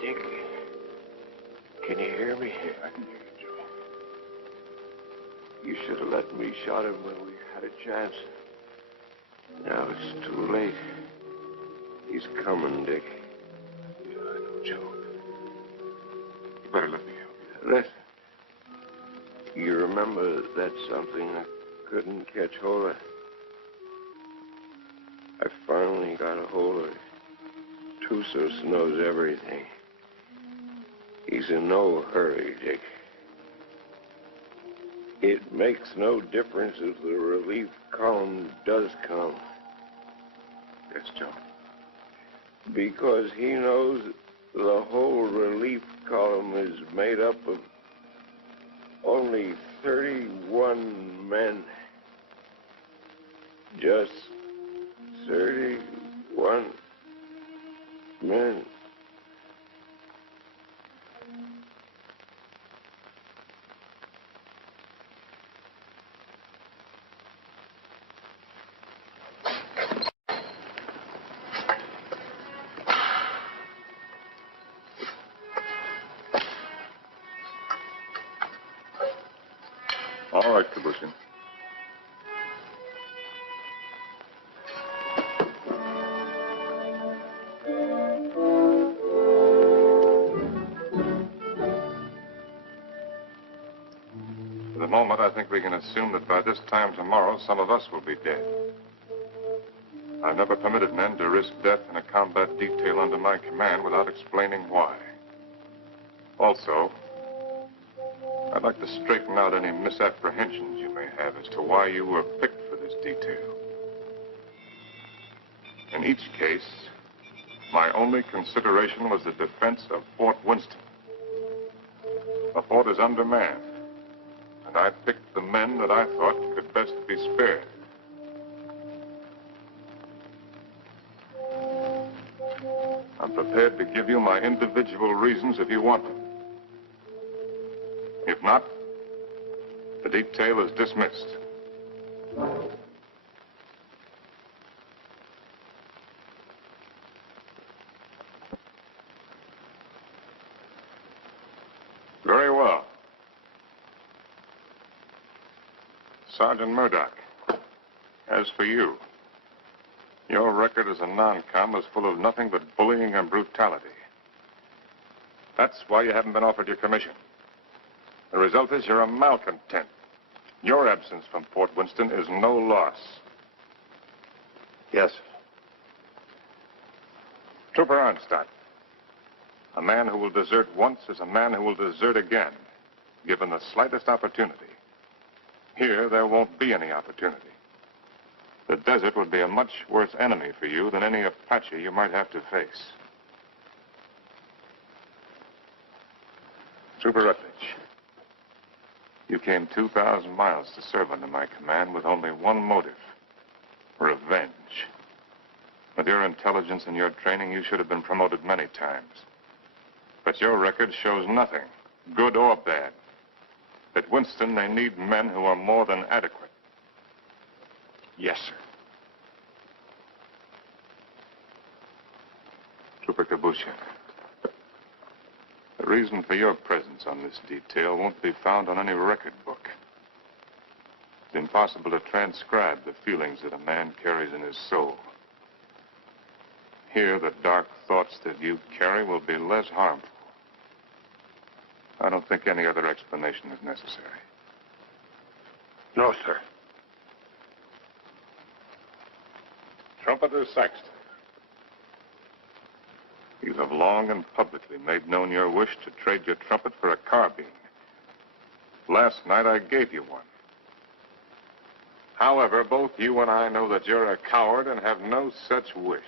Dick, can you hear me? I can hear you, Joe. You should have let me shot him when we had a chance. Now it's too late. He's coming, Dick. Yeah, I know, Joe. You better let me help you. Listen. You remember that something I couldn't catch hold of? I finally got a hold of it. Tusos knows everything. He's in no hurry, Dick. It makes no difference if the relief column does come. Yes, Joe. Because he knows the whole relief column is made up of only 31 men. Just 31 men. All right, Kabushin. For the moment, I think we can assume that by this time tomorrow, some of us will be dead. I've never permitted men to risk death in a combat detail under my command without explaining why. Also, I'd like to straighten out any misapprehensions you may have as to why you were picked for this detail. In each case, my only consideration was the defense of Fort Winston. The fort is undermanned, and I picked the men that I thought could best be spared. I'm prepared to give you my individual reasons if you want them. If not, the detail is dismissed. Very well. Sergeant Murdoch, as for you, your record as a non-com is full of nothing but bullying and brutality. That's why you haven't been offered your commission. The result is you're a malcontent. Your absence from Fort Winston is no loss. Yes. Trooper Arnstadt. A man who will desert once is a man who will desert again, given the slightest opportunity. Here, there won't be any opportunity. The desert would be a much worse enemy for you than any Apache you might have to face. Trooper Rutledge, you came 2,000 miles to serve under my command with only one motive: revenge. With your intelligence and your training, you should have been promoted many times. But your record shows nothing, good or bad. At Winston, they need men who are more than adequate. Yes, sir. Trooper Kabusha, the reason for your presence on this detail won't be found on any record book. It's impossible to transcribe the feelings that a man carries in his soul. Here, the dark thoughts that you carry will be less harmful. I don't think any other explanation is necessary. No, sir. Trumpeter Saxton, you have long and publicly made known your wish to trade your trumpet for a carbine. Last night, I gave you one. However, both you and I know that you're a coward and have no such wish.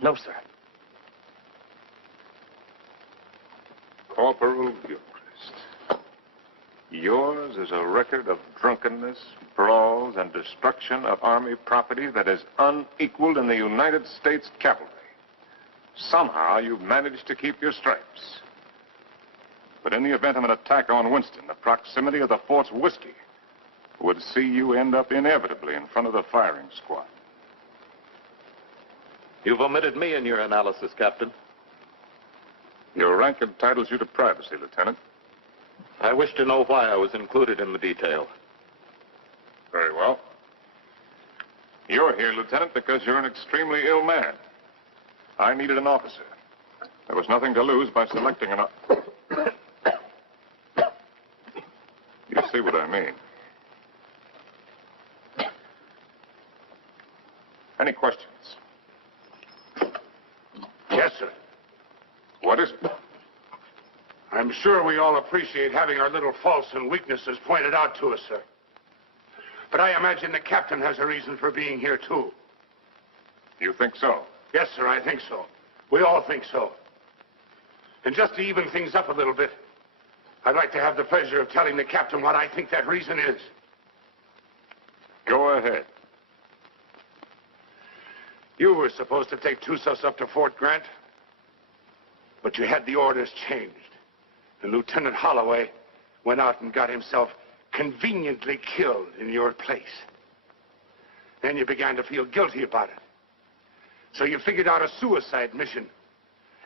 No, sir. Corporal Gilchrist, yours is a record of drunkenness, brawls, and destruction of Army property that is unequaled in the United States cavalry. Somehow, you've managed to keep your stripes. But in the event of an attack on Winston, the proximity of the fort's whiskey would see you end up inevitably in front of the firing squad. You've omitted me in your analysis, Captain. Your rank entitles you to privacy, Lieutenant. I wish to know why I was included in the detail. Very well. You're here, Lieutenant, because you're an extremely ill man. I needed an officer. There was nothing to lose by selecting an... You see what I mean. Any questions? Yes, sir. What is it? I'm sure we all appreciate having our little faults and weaknesses pointed out to us, sir. But I imagine the captain has a reason for being here, too. You think so? Yes, sir, I think so. We all think so. And just to even things up a little bit, I'd like to have the pleasure of telling the captain what I think that reason is. Go ahead. You were supposed to take Tussos up to Fort Grant, but you had the orders changed. And Lieutenant Holloway went out and got himself conveniently killed in your place. Then you began to feel guilty about it. So you figured out a suicide mission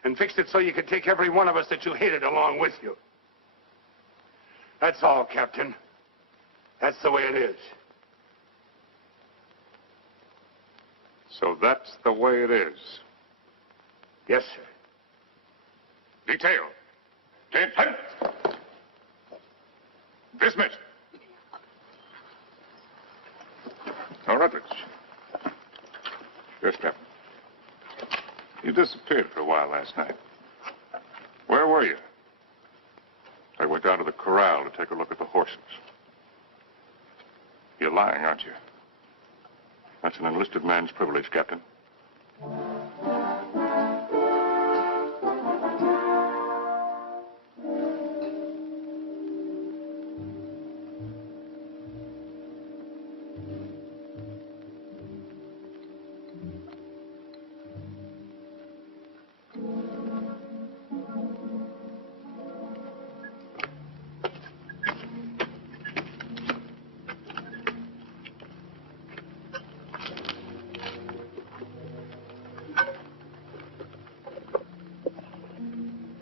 and fixed it so you could take every one of us that you hated along with you. That's all, Captain. That's the way it is. So that's the way it is. Yes, sir. Detail. Lieutenant. Dismissed. Now, Rutledge. Yes, Captain. You disappeared for a while last night. Where were you? I went down to the corral to take a look at the horses. You're lying, aren't you? That's an enlisted man's privilege, Captain.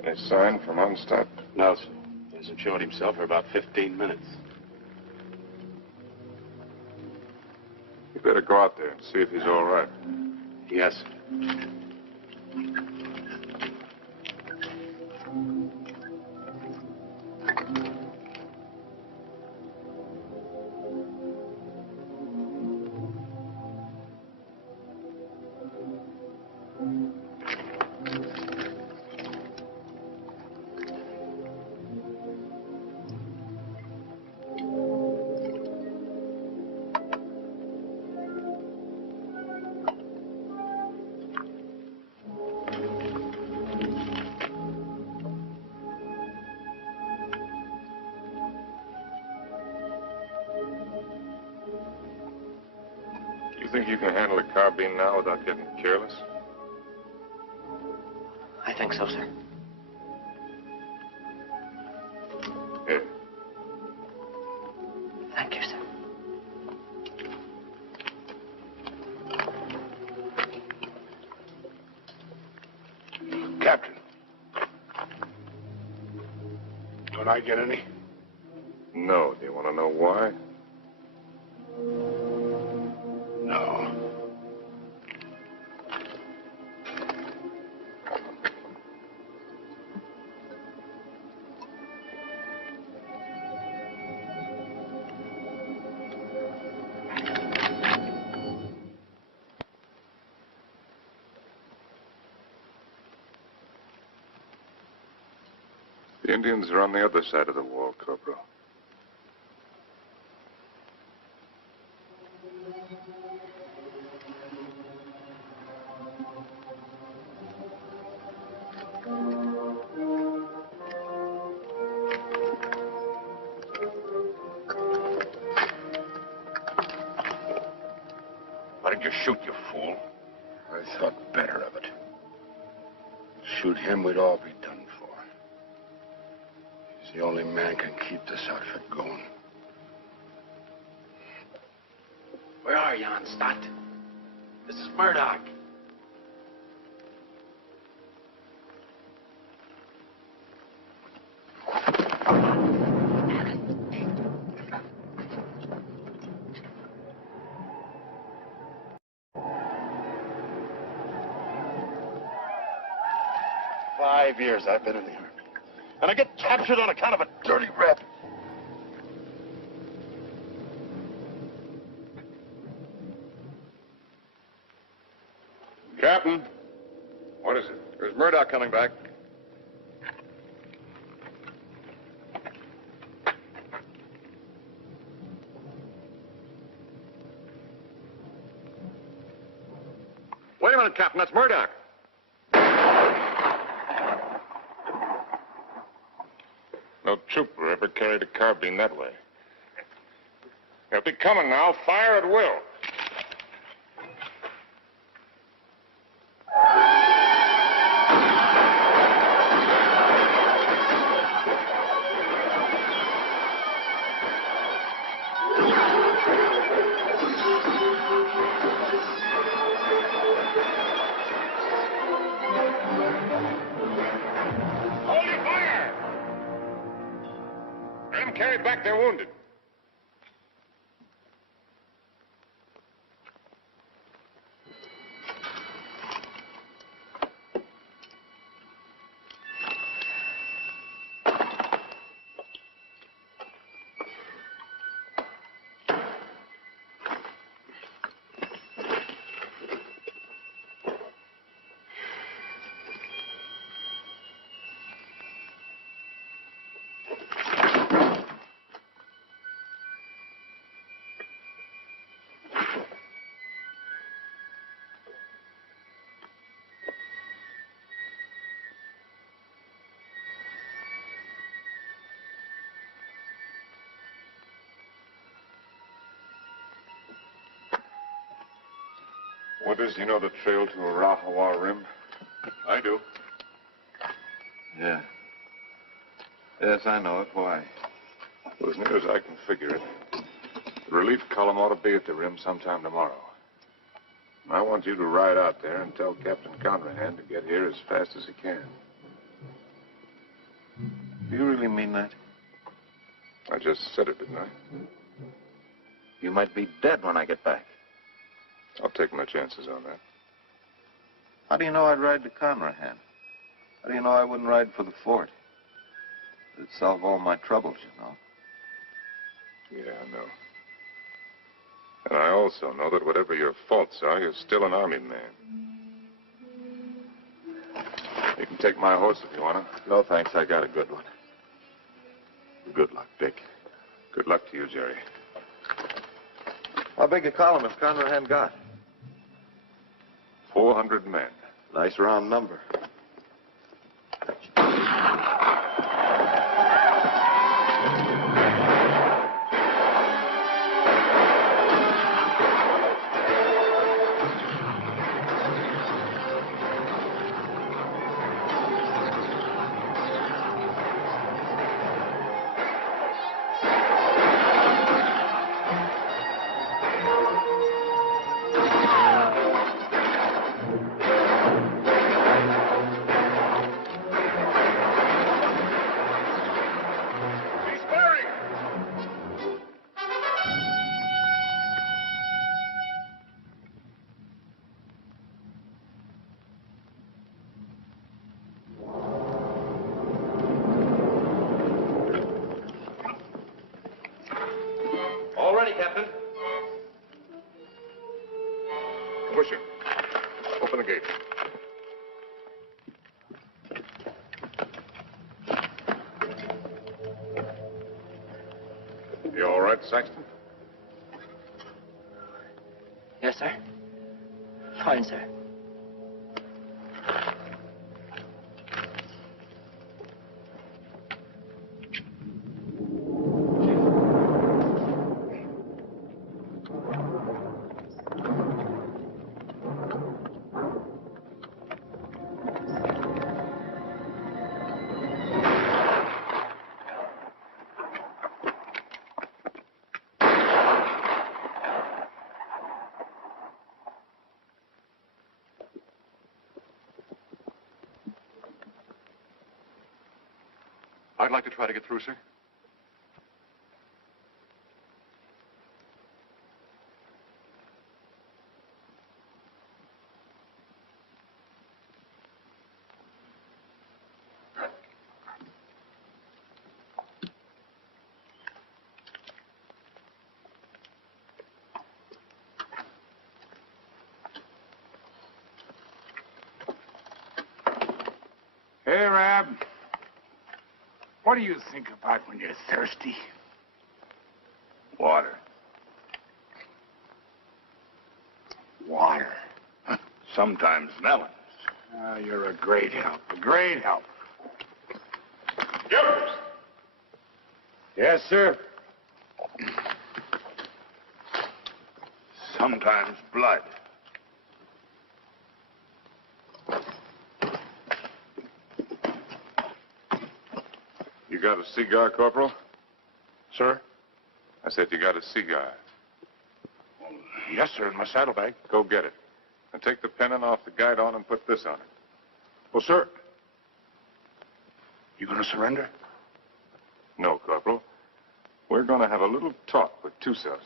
Any sign from Onstadt? No, sir. He hasn't showed himself for about 15 minutes. You better go out there and see if he's all right. Yes, sir. You think you can handle a carbine now without getting careless? I think so, sir. Here. Thank you, sir. Captain. Don't I get any? No. Do you want to know why? No. The Indians are on the other side of the wall, Corporal. Why did you shoot, you fool? I thought better of it. Shoot him, we'd all be done for. He's the only man can keep this outfit going. Where are you, Stott? This is Murdoch. Years I've been in the Army. And I get captured on account of a dirty rep. Captain, what is it? There's Murdoch coming back. Wait a minute, Captain. That's Murdoch. No trooper ever carried a carbine that way. They'll be coming now. Fire at will. Hold your fire! Let them carry back their wounded. What is, you know, the trail to Arahawa Rim? I do. Yeah. Yes, I know it. Why? Well, as near as I can figure it, the relief column ought to be at the rim sometime tomorrow. I want you to ride out there and tell Captain Conrahan to get here as fast as he can. Do you really mean that? I just said it, didn't I? You might be dead when I get back. I'll take my chances on that. How do you know I'd ride to Conrahan? How do you know I wouldn't ride for the fort? It'd solve all my troubles, you know. Yeah, I know. And I also know that whatever your faults are, you're still an Army man. You can take my horse if you want to. No, thanks. I got a good one. Good luck, Dick. Good luck to you, Jerry. How big a column has Conrahan got? 400 men. Nice round number. Aye, Captain. Busher, open the gate. You all right, Saxton? Yes, sir. Fine, sir. I'd like to try to get through, sir. Hey, Rab. What do you think about when you're thirsty? Water. Water. Sometimes melons. You're a great help. A great help. Yep. Yes, sir. Sometimes blood. You got a cigar, Corporal? Sir? I said you got a cigar. Yes, sir, in my saddlebag. Go get it. And take the pennon off the guidon and put this on it. Well, sir, you gonna surrender? No, Corporal. We're going to have a little talk with Tusos.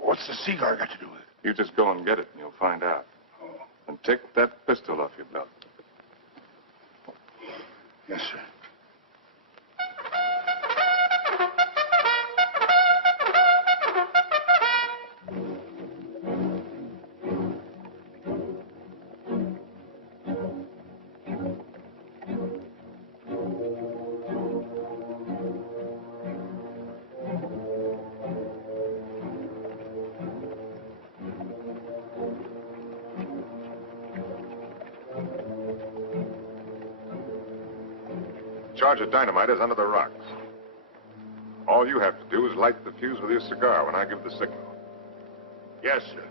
What's the cigar got to do with it? You just go and get it, and you'll find out. Oh. And take that pistol off your belt. Yes, sir. Charge of dynamite is under the rocks. All you have to do is light the fuse with your cigar when I give the signal. Yes, sir.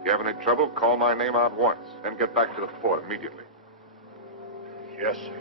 If you have any trouble, call my name out once, and get back to the fort immediately. Yes, sir.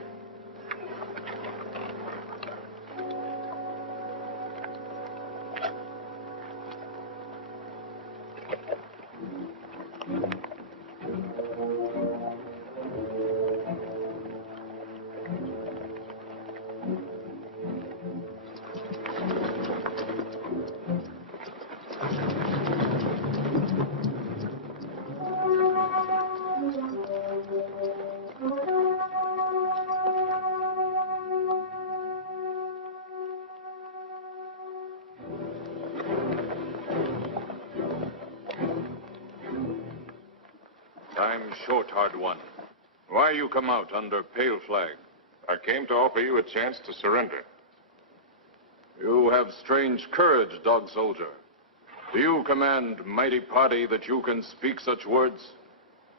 Time's short, hard one. Why you come out under pale flag? I came to offer you a chance to surrender. You have strange courage, dog soldier. Do you command mighty party that you can speak such words?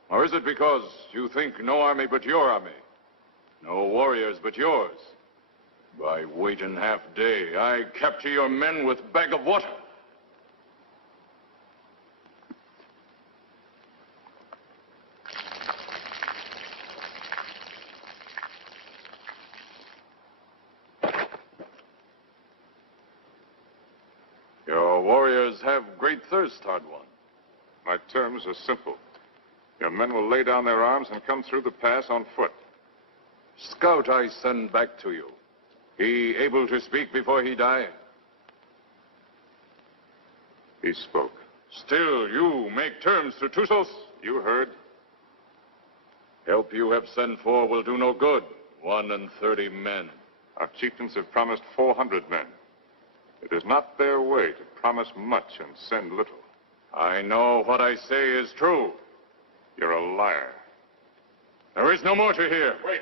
Or is it because you think no army but your army? No warriors but yours? By waiting half day, I capture your men with bag of water. Your warriors have great thirst, hard one. My terms are simple. Your men will lay down their arms and come through the pass on foot. Scout I send back to you. He able to speak before he die? He spoke. Still, you make terms to Tusos? You heard. Help you have sent for will do no good. 31 men. Our chieftains have promised 400 men. It is not their way to promise much and send little. I know what I say is true. You're a liar. There is no more to hear. Wait.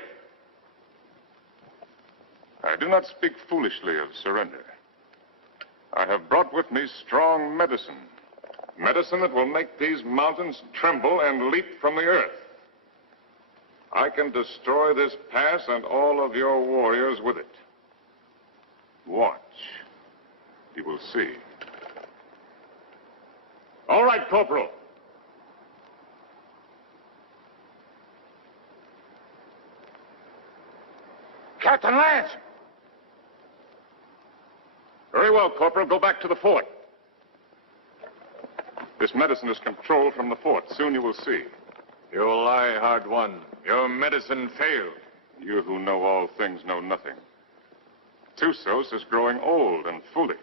I do not speak foolishly of surrender. I have brought with me strong medicine. Medicine that will make these mountains tremble and leap from the earth. I can destroy this pass and all of your warriors with it. Watch. You will see. All right, Corporal. Captain Lance! Very well, Corporal. Go back to the fort. This medicine is controlled from the fort. Soon you will see. You lie, hard one. Your medicine failed. You who know all things know nothing. Tusos is growing old and foolish.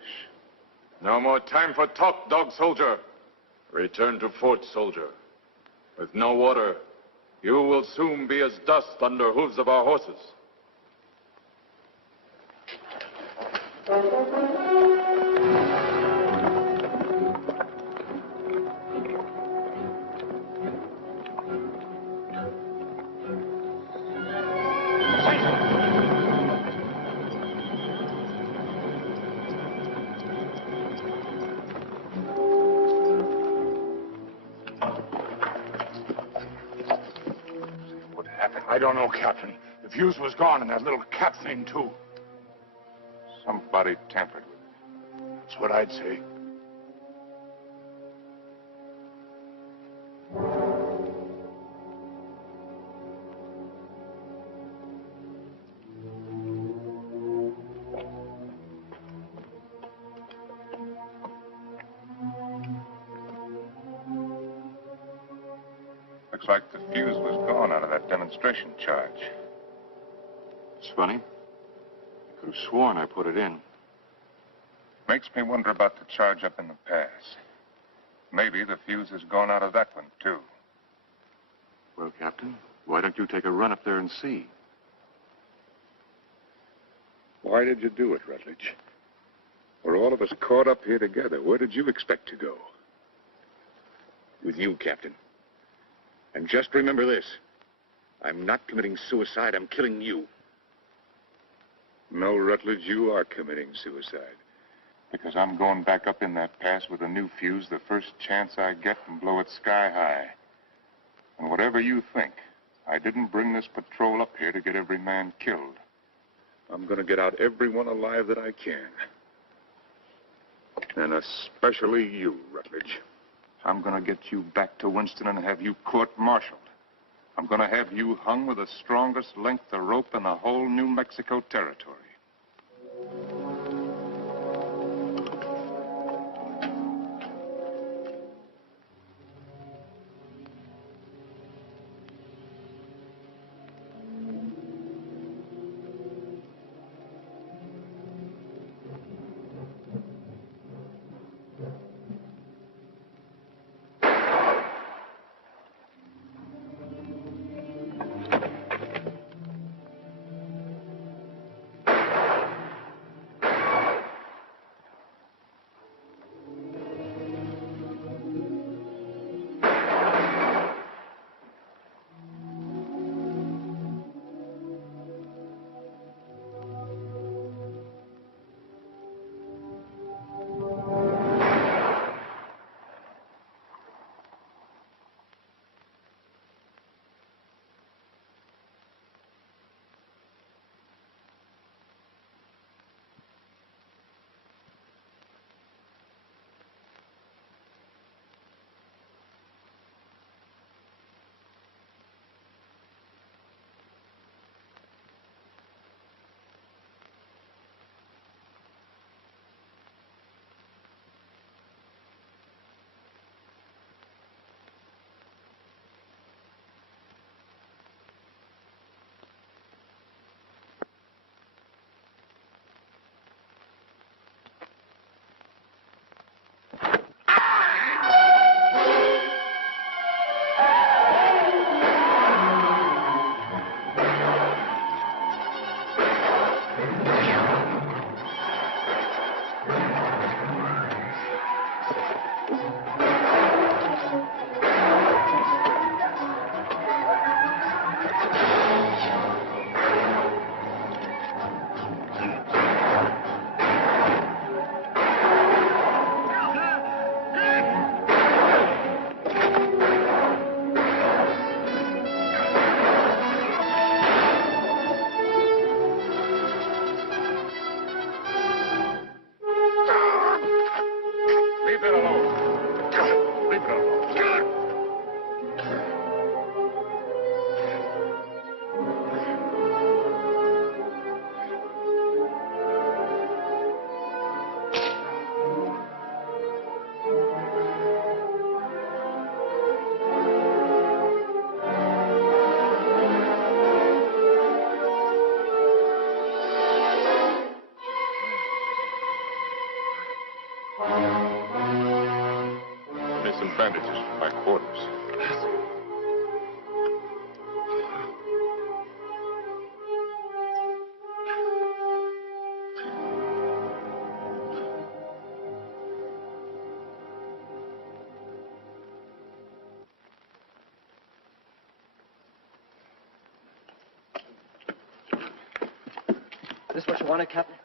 No more time for talk, dog soldier. Return to fort, soldier. With no water, you will soon be as dust under hooves of our horses. I don't know, Captain. The fuse was gone and that little cap thing, too. Somebody tampered with it. That's what I'd say. Looks like the fuse was gone out of that demonstration charge. It's funny. I could have sworn I put it in. Makes me wonder about the charge up in the pass. Maybe the fuse has gone out of that one, too. Well, Captain, why don't you take a run up there and see? Why did you do it, Rutledge? We're all of us caught up here together. Where did you expect to go? With you, Captain. And just remember this. I'm not committing suicide. I'm killing you. No, Rutledge, you are committing suicide. Because I'm going back up in that pass with a new fuse the first chance I get and blow it sky high. And whatever you think, I didn't bring this patrol up here to get every man killed. I'm going to get out everyone alive that I can. And especially you, Rutledge. I'm going to get you back to Winston and have you court-martialed. I'm going to have you hung with the strongest length of rope in the whole New Mexico territory. Need some bandages for my quarters. Is this what you wanted, Captain?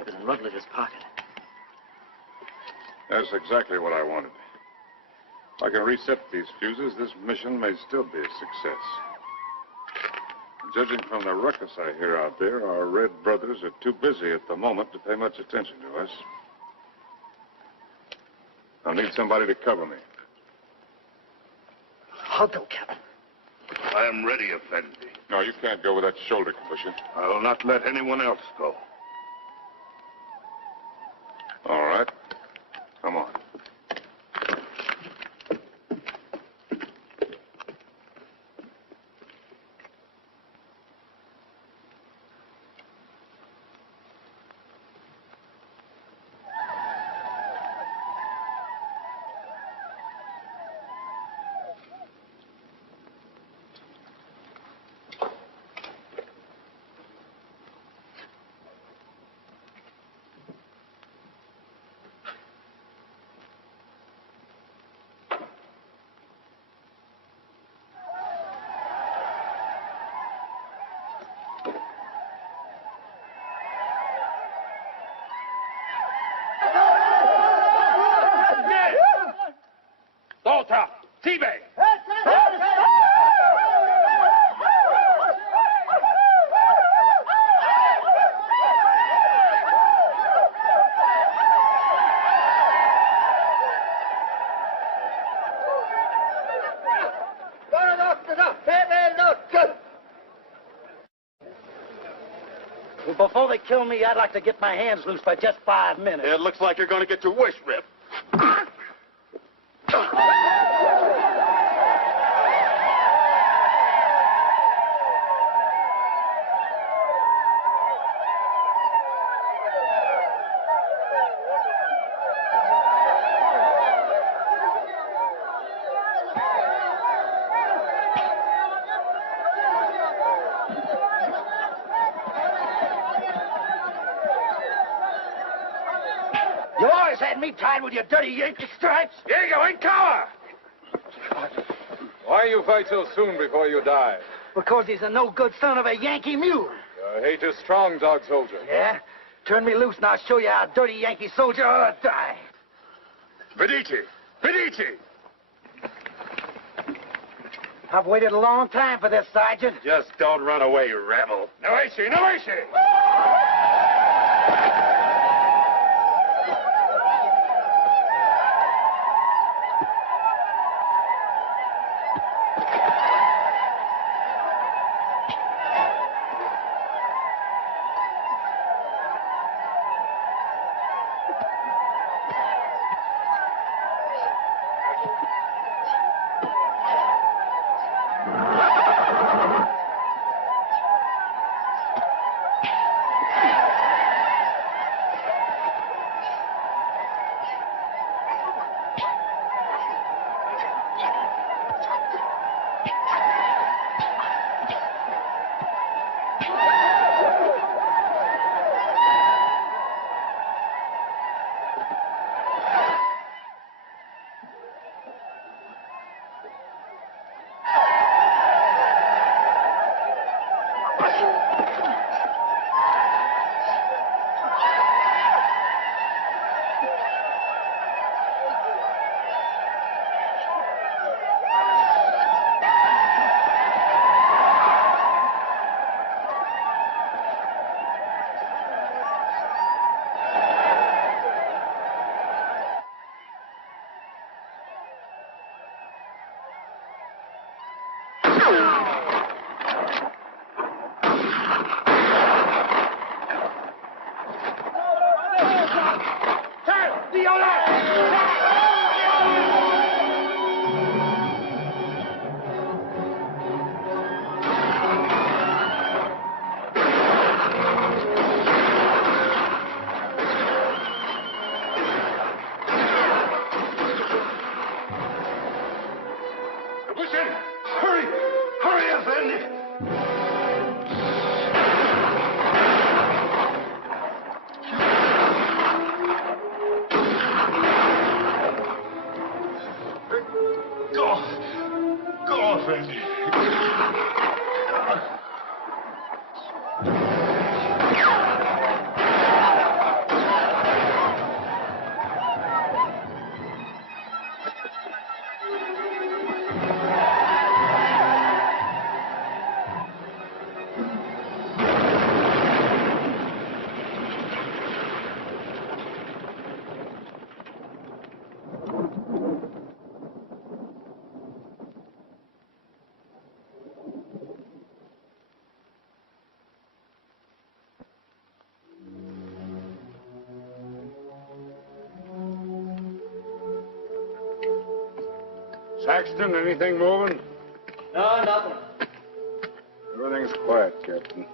It was in Rutledge's pocket. That's exactly what I wanted. If I can reset these fuses, this mission may still be a success. Judging from the ruckus I hear out there, our Red brothers are too busy at the moment to pay much attention to us. I'll need somebody to cover me. I'll go, Captain. I am ready, Effendi. No, you can't go with that shoulder condition. I will not let anyone else go. All right. Come on. Volta! Tibe! Well, before they kill me, I'd like to get my hands loose for just 5 minutes. It looks like you're going to get your wish ripped. You always had me tied with your dirty Yankee stripes. Here you go, in cover! Why you fight so soon before you die? Because he's a no-good son of a Yankee mule. Your hate is strong, dog soldier. Yeah? Turn me loose and I'll show you how a dirty Yankee soldier ought to die. Vedici! Vedici! I've waited a long time for this, Sergeant. Just don't run away, rebel. Noesi, Noesi! Paxton, anything moving? No, nothing. Everything's quiet, Captain.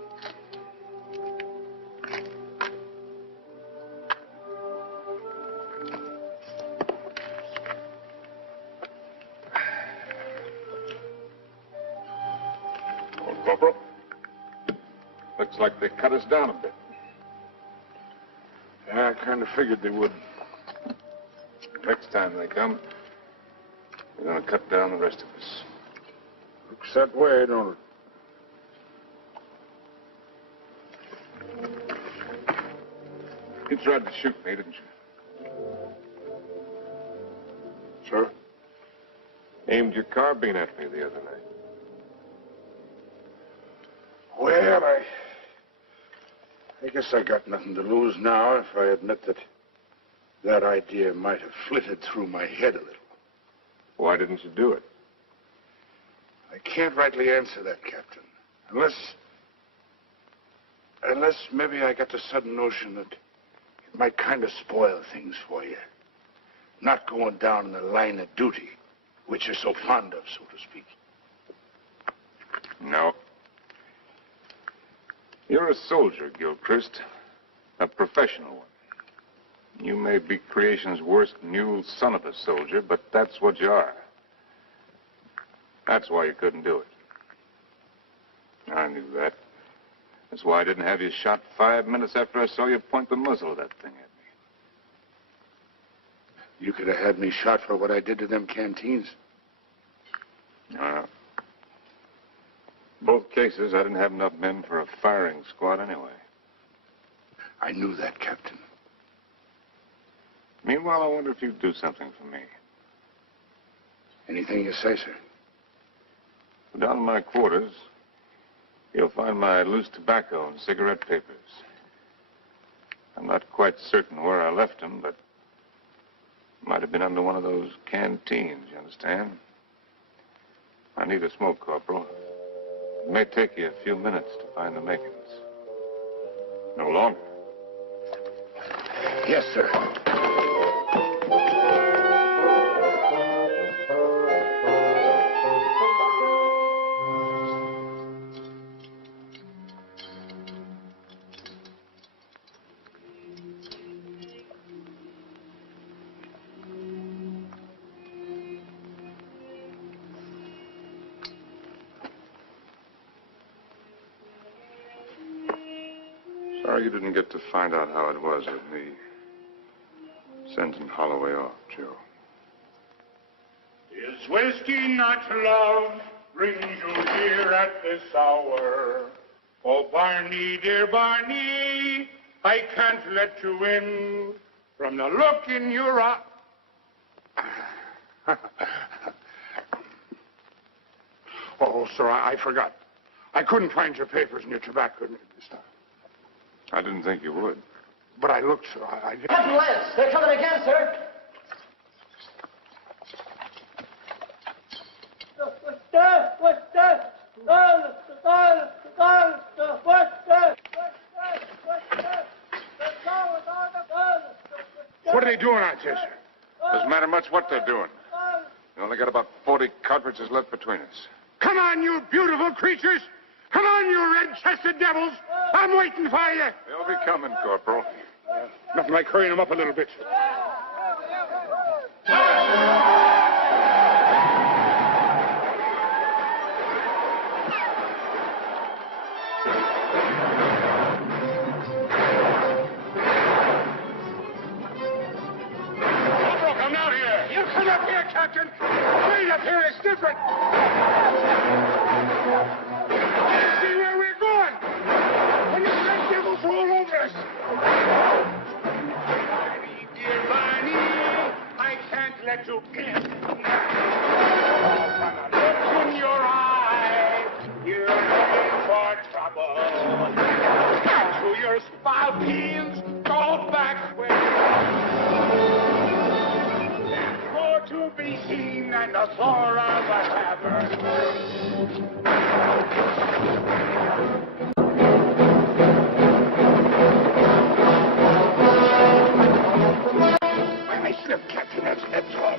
Well, Corporal, looks like they cut us down a bit. Yeah, I kind of figured they would. Next time they come, they're going to cut down the rest of us. Looks that way, don't it? You tried to shoot me, didn't you? Sir? Aimed your carbine at me the other night. Well, I guess I got nothing to lose now if I admit that idea might have flitted through my head a little. Why didn't you do it? I can't rightly answer that, Captain. Unless maybe I got the sudden notion that it might kind of spoil things for you. Not going down in the line of duty, which you're so fond of, so to speak. No. You're a soldier, Gilchrist. A professional one. You may be creation's worst mule son of a soldier, but that's what you are. That's why you couldn't do it. I knew that. That's why I didn't have you shot 5 minutes after I saw you point the muzzle of that thing at me. You could have had me shot for what I did to them canteens. Both cases, I didn't have enough men for a firing squad anyway. I knew that, Captain. Meanwhile, I wonder if you'd do something for me. Anything you say, sir. Down in my quarters, you'll find my loose tobacco and cigarette papers. I'm not quite certain where I left them, but it might have been under one of those canteens, you understand? I need a smoke, Corporal. It may take you a few minutes to find the makings. No longer. Yes, sir. Sorry you didn't get to find out how it was with me sending Holloway off, Joe. Is whiskey not love brings you here at this hour? Oh, Barney, dear Barney, I can't let you in from the look in your eye. Oh, sir, I forgot. I couldn't find your papers and your tobacco this time. I didn't think you would. But I looked, sir. Captain Lance, they're coming again, sir. What are they doing out there, sir? Doesn't matter much what they're doing. We only got about 40 cartridges left between us. Come on, you beautiful creatures! Come on, you red-chested devils! I'm waiting for you! They'll be coming, Corporal. Nothing like hurrying them up a little bit. Corporal, come down here! You come up here, Captain! Wait up here, it's different! See where we're going! When the red devils roll over us! Barney, dear Barney, I can't let you in. From the look in your eye, you're looking for trouble. To your spalpeens, go back where there's more to be seen than the floor of a tavern. I sniff Captain. That's all.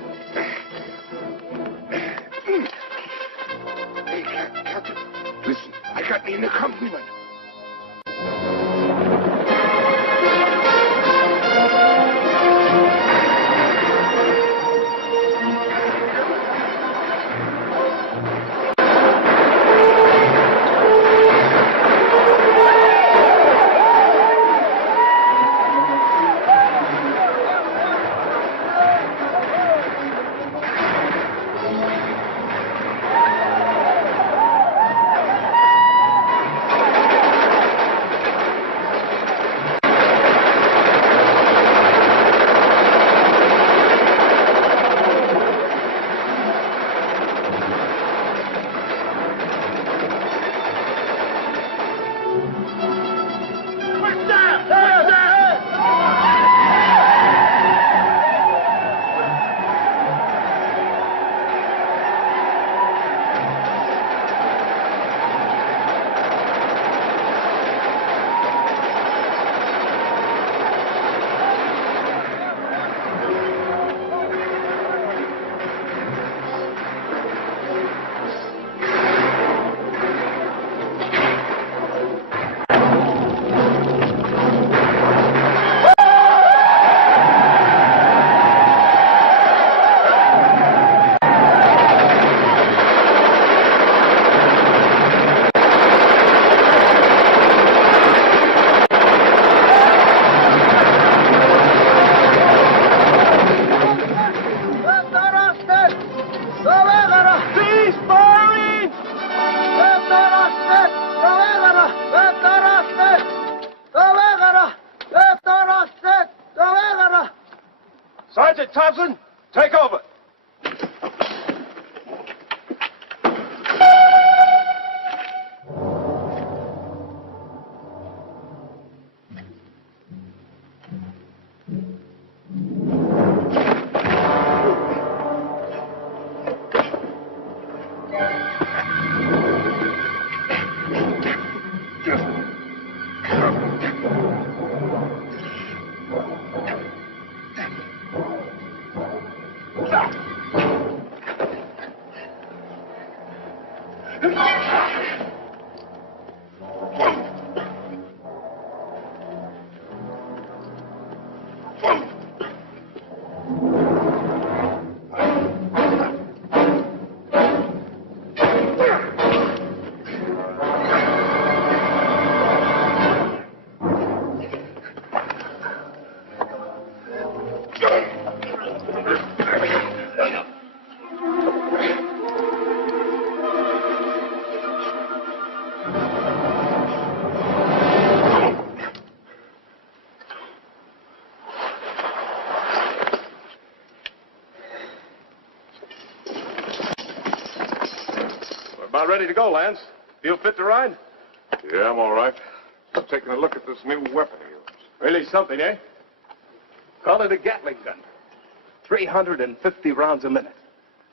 Sergeant Thompson, take over. About ready to go, Lance. Feel fit to ride? Yeah, I'm all right. I'm taking a look at this new weapon of yours. Really something, eh? Call it a Gatling gun. 350 rounds a minute.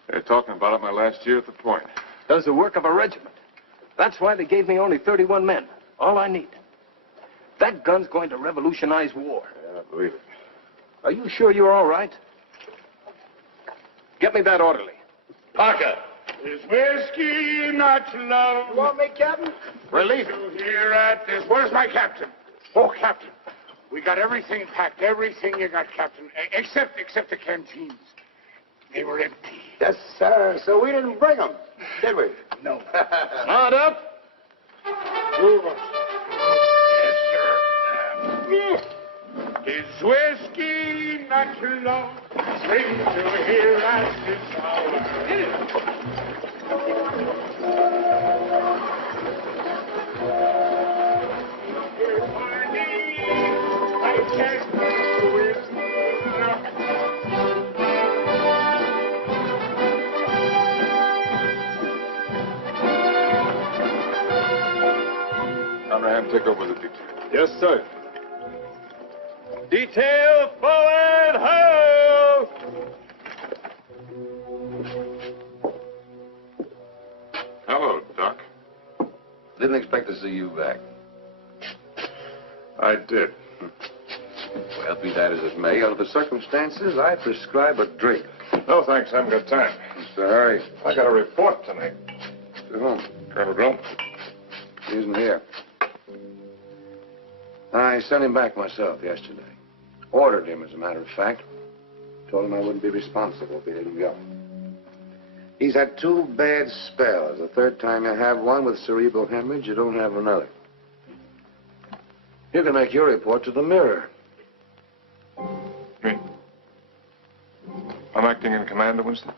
They're talking about it my last year at the point. Does the work of a regiment. That's why they gave me only 31 men. All I need. That gun's going to revolutionize war. Yeah, I believe it. Are you sure you're all right? Get me that orderly. Parker. Is whiskey not love? You want me, Captain? Relief. Here at this. Where's my captain? Oh, Captain. We got everything packed. Everything you got, Captain. Except the canteens. They were empty. Yes, sir. So we didn't bring them, did we? No. Mount up. Move us. Yes, sir. Is whiskey not love? Bring to here at this hour. Conrad, take over the detail. Yes, sir. Detail forward, ho! Hello, Doc. Didn't expect to see you back. I did. Well, be that as it may, under the circumstances, I prescribe a drink. No, thanks. I haven't got time. Mr. Harry. I got a report tonight. To whom? Colonel Grump. He isn't here. I sent him back myself yesterday. Ordered him, as a matter of fact. Told him I wouldn't be responsible if he didn't go. He's had 2 bad spells. The third time you have one with cerebral hemorrhage, you don't have another. You can make your report to the Mirror. I'm acting in command of Winston?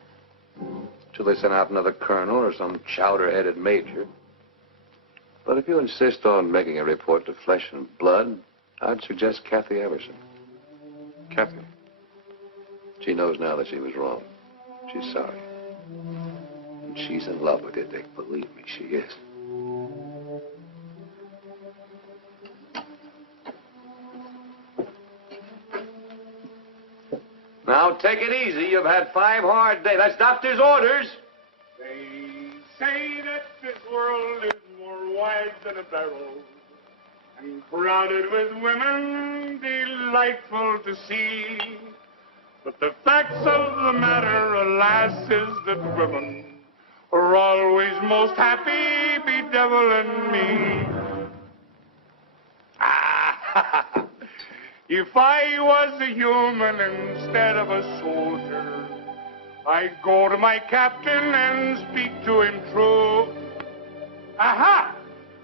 Till they send out another colonel or some chowder-headed major. But if you insist on making a report to Flesh and Blood, I'd suggest Kathy Everson. Kathy? She knows now that she was wrong. She's sorry. And she's in love with you, Dick. Believe me, she is. Now, take it easy. You've had 5 hard days. That's doctor's orders. They say that this world is more wide than a barrel, and crowded with women delightful to see. But the facts of the matter, alas, is that women are always most happy, bedeviling me. If I was a human instead of a soldier, I'd go to my captain and speak to him true. Aha!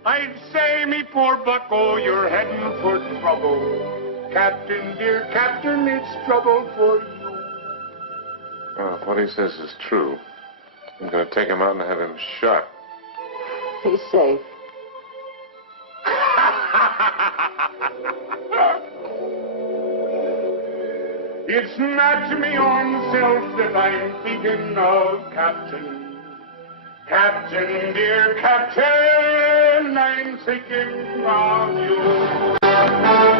I'd say, me poor bucko, you're heading for trouble. Captain, dear captain, it's trouble for you. Well, if what he says is true, I'm going to take him out and have him shot. He's safe. It's not me own self that I'm thinking of, Captain. Captain, dear Captain, I'm thinking of you.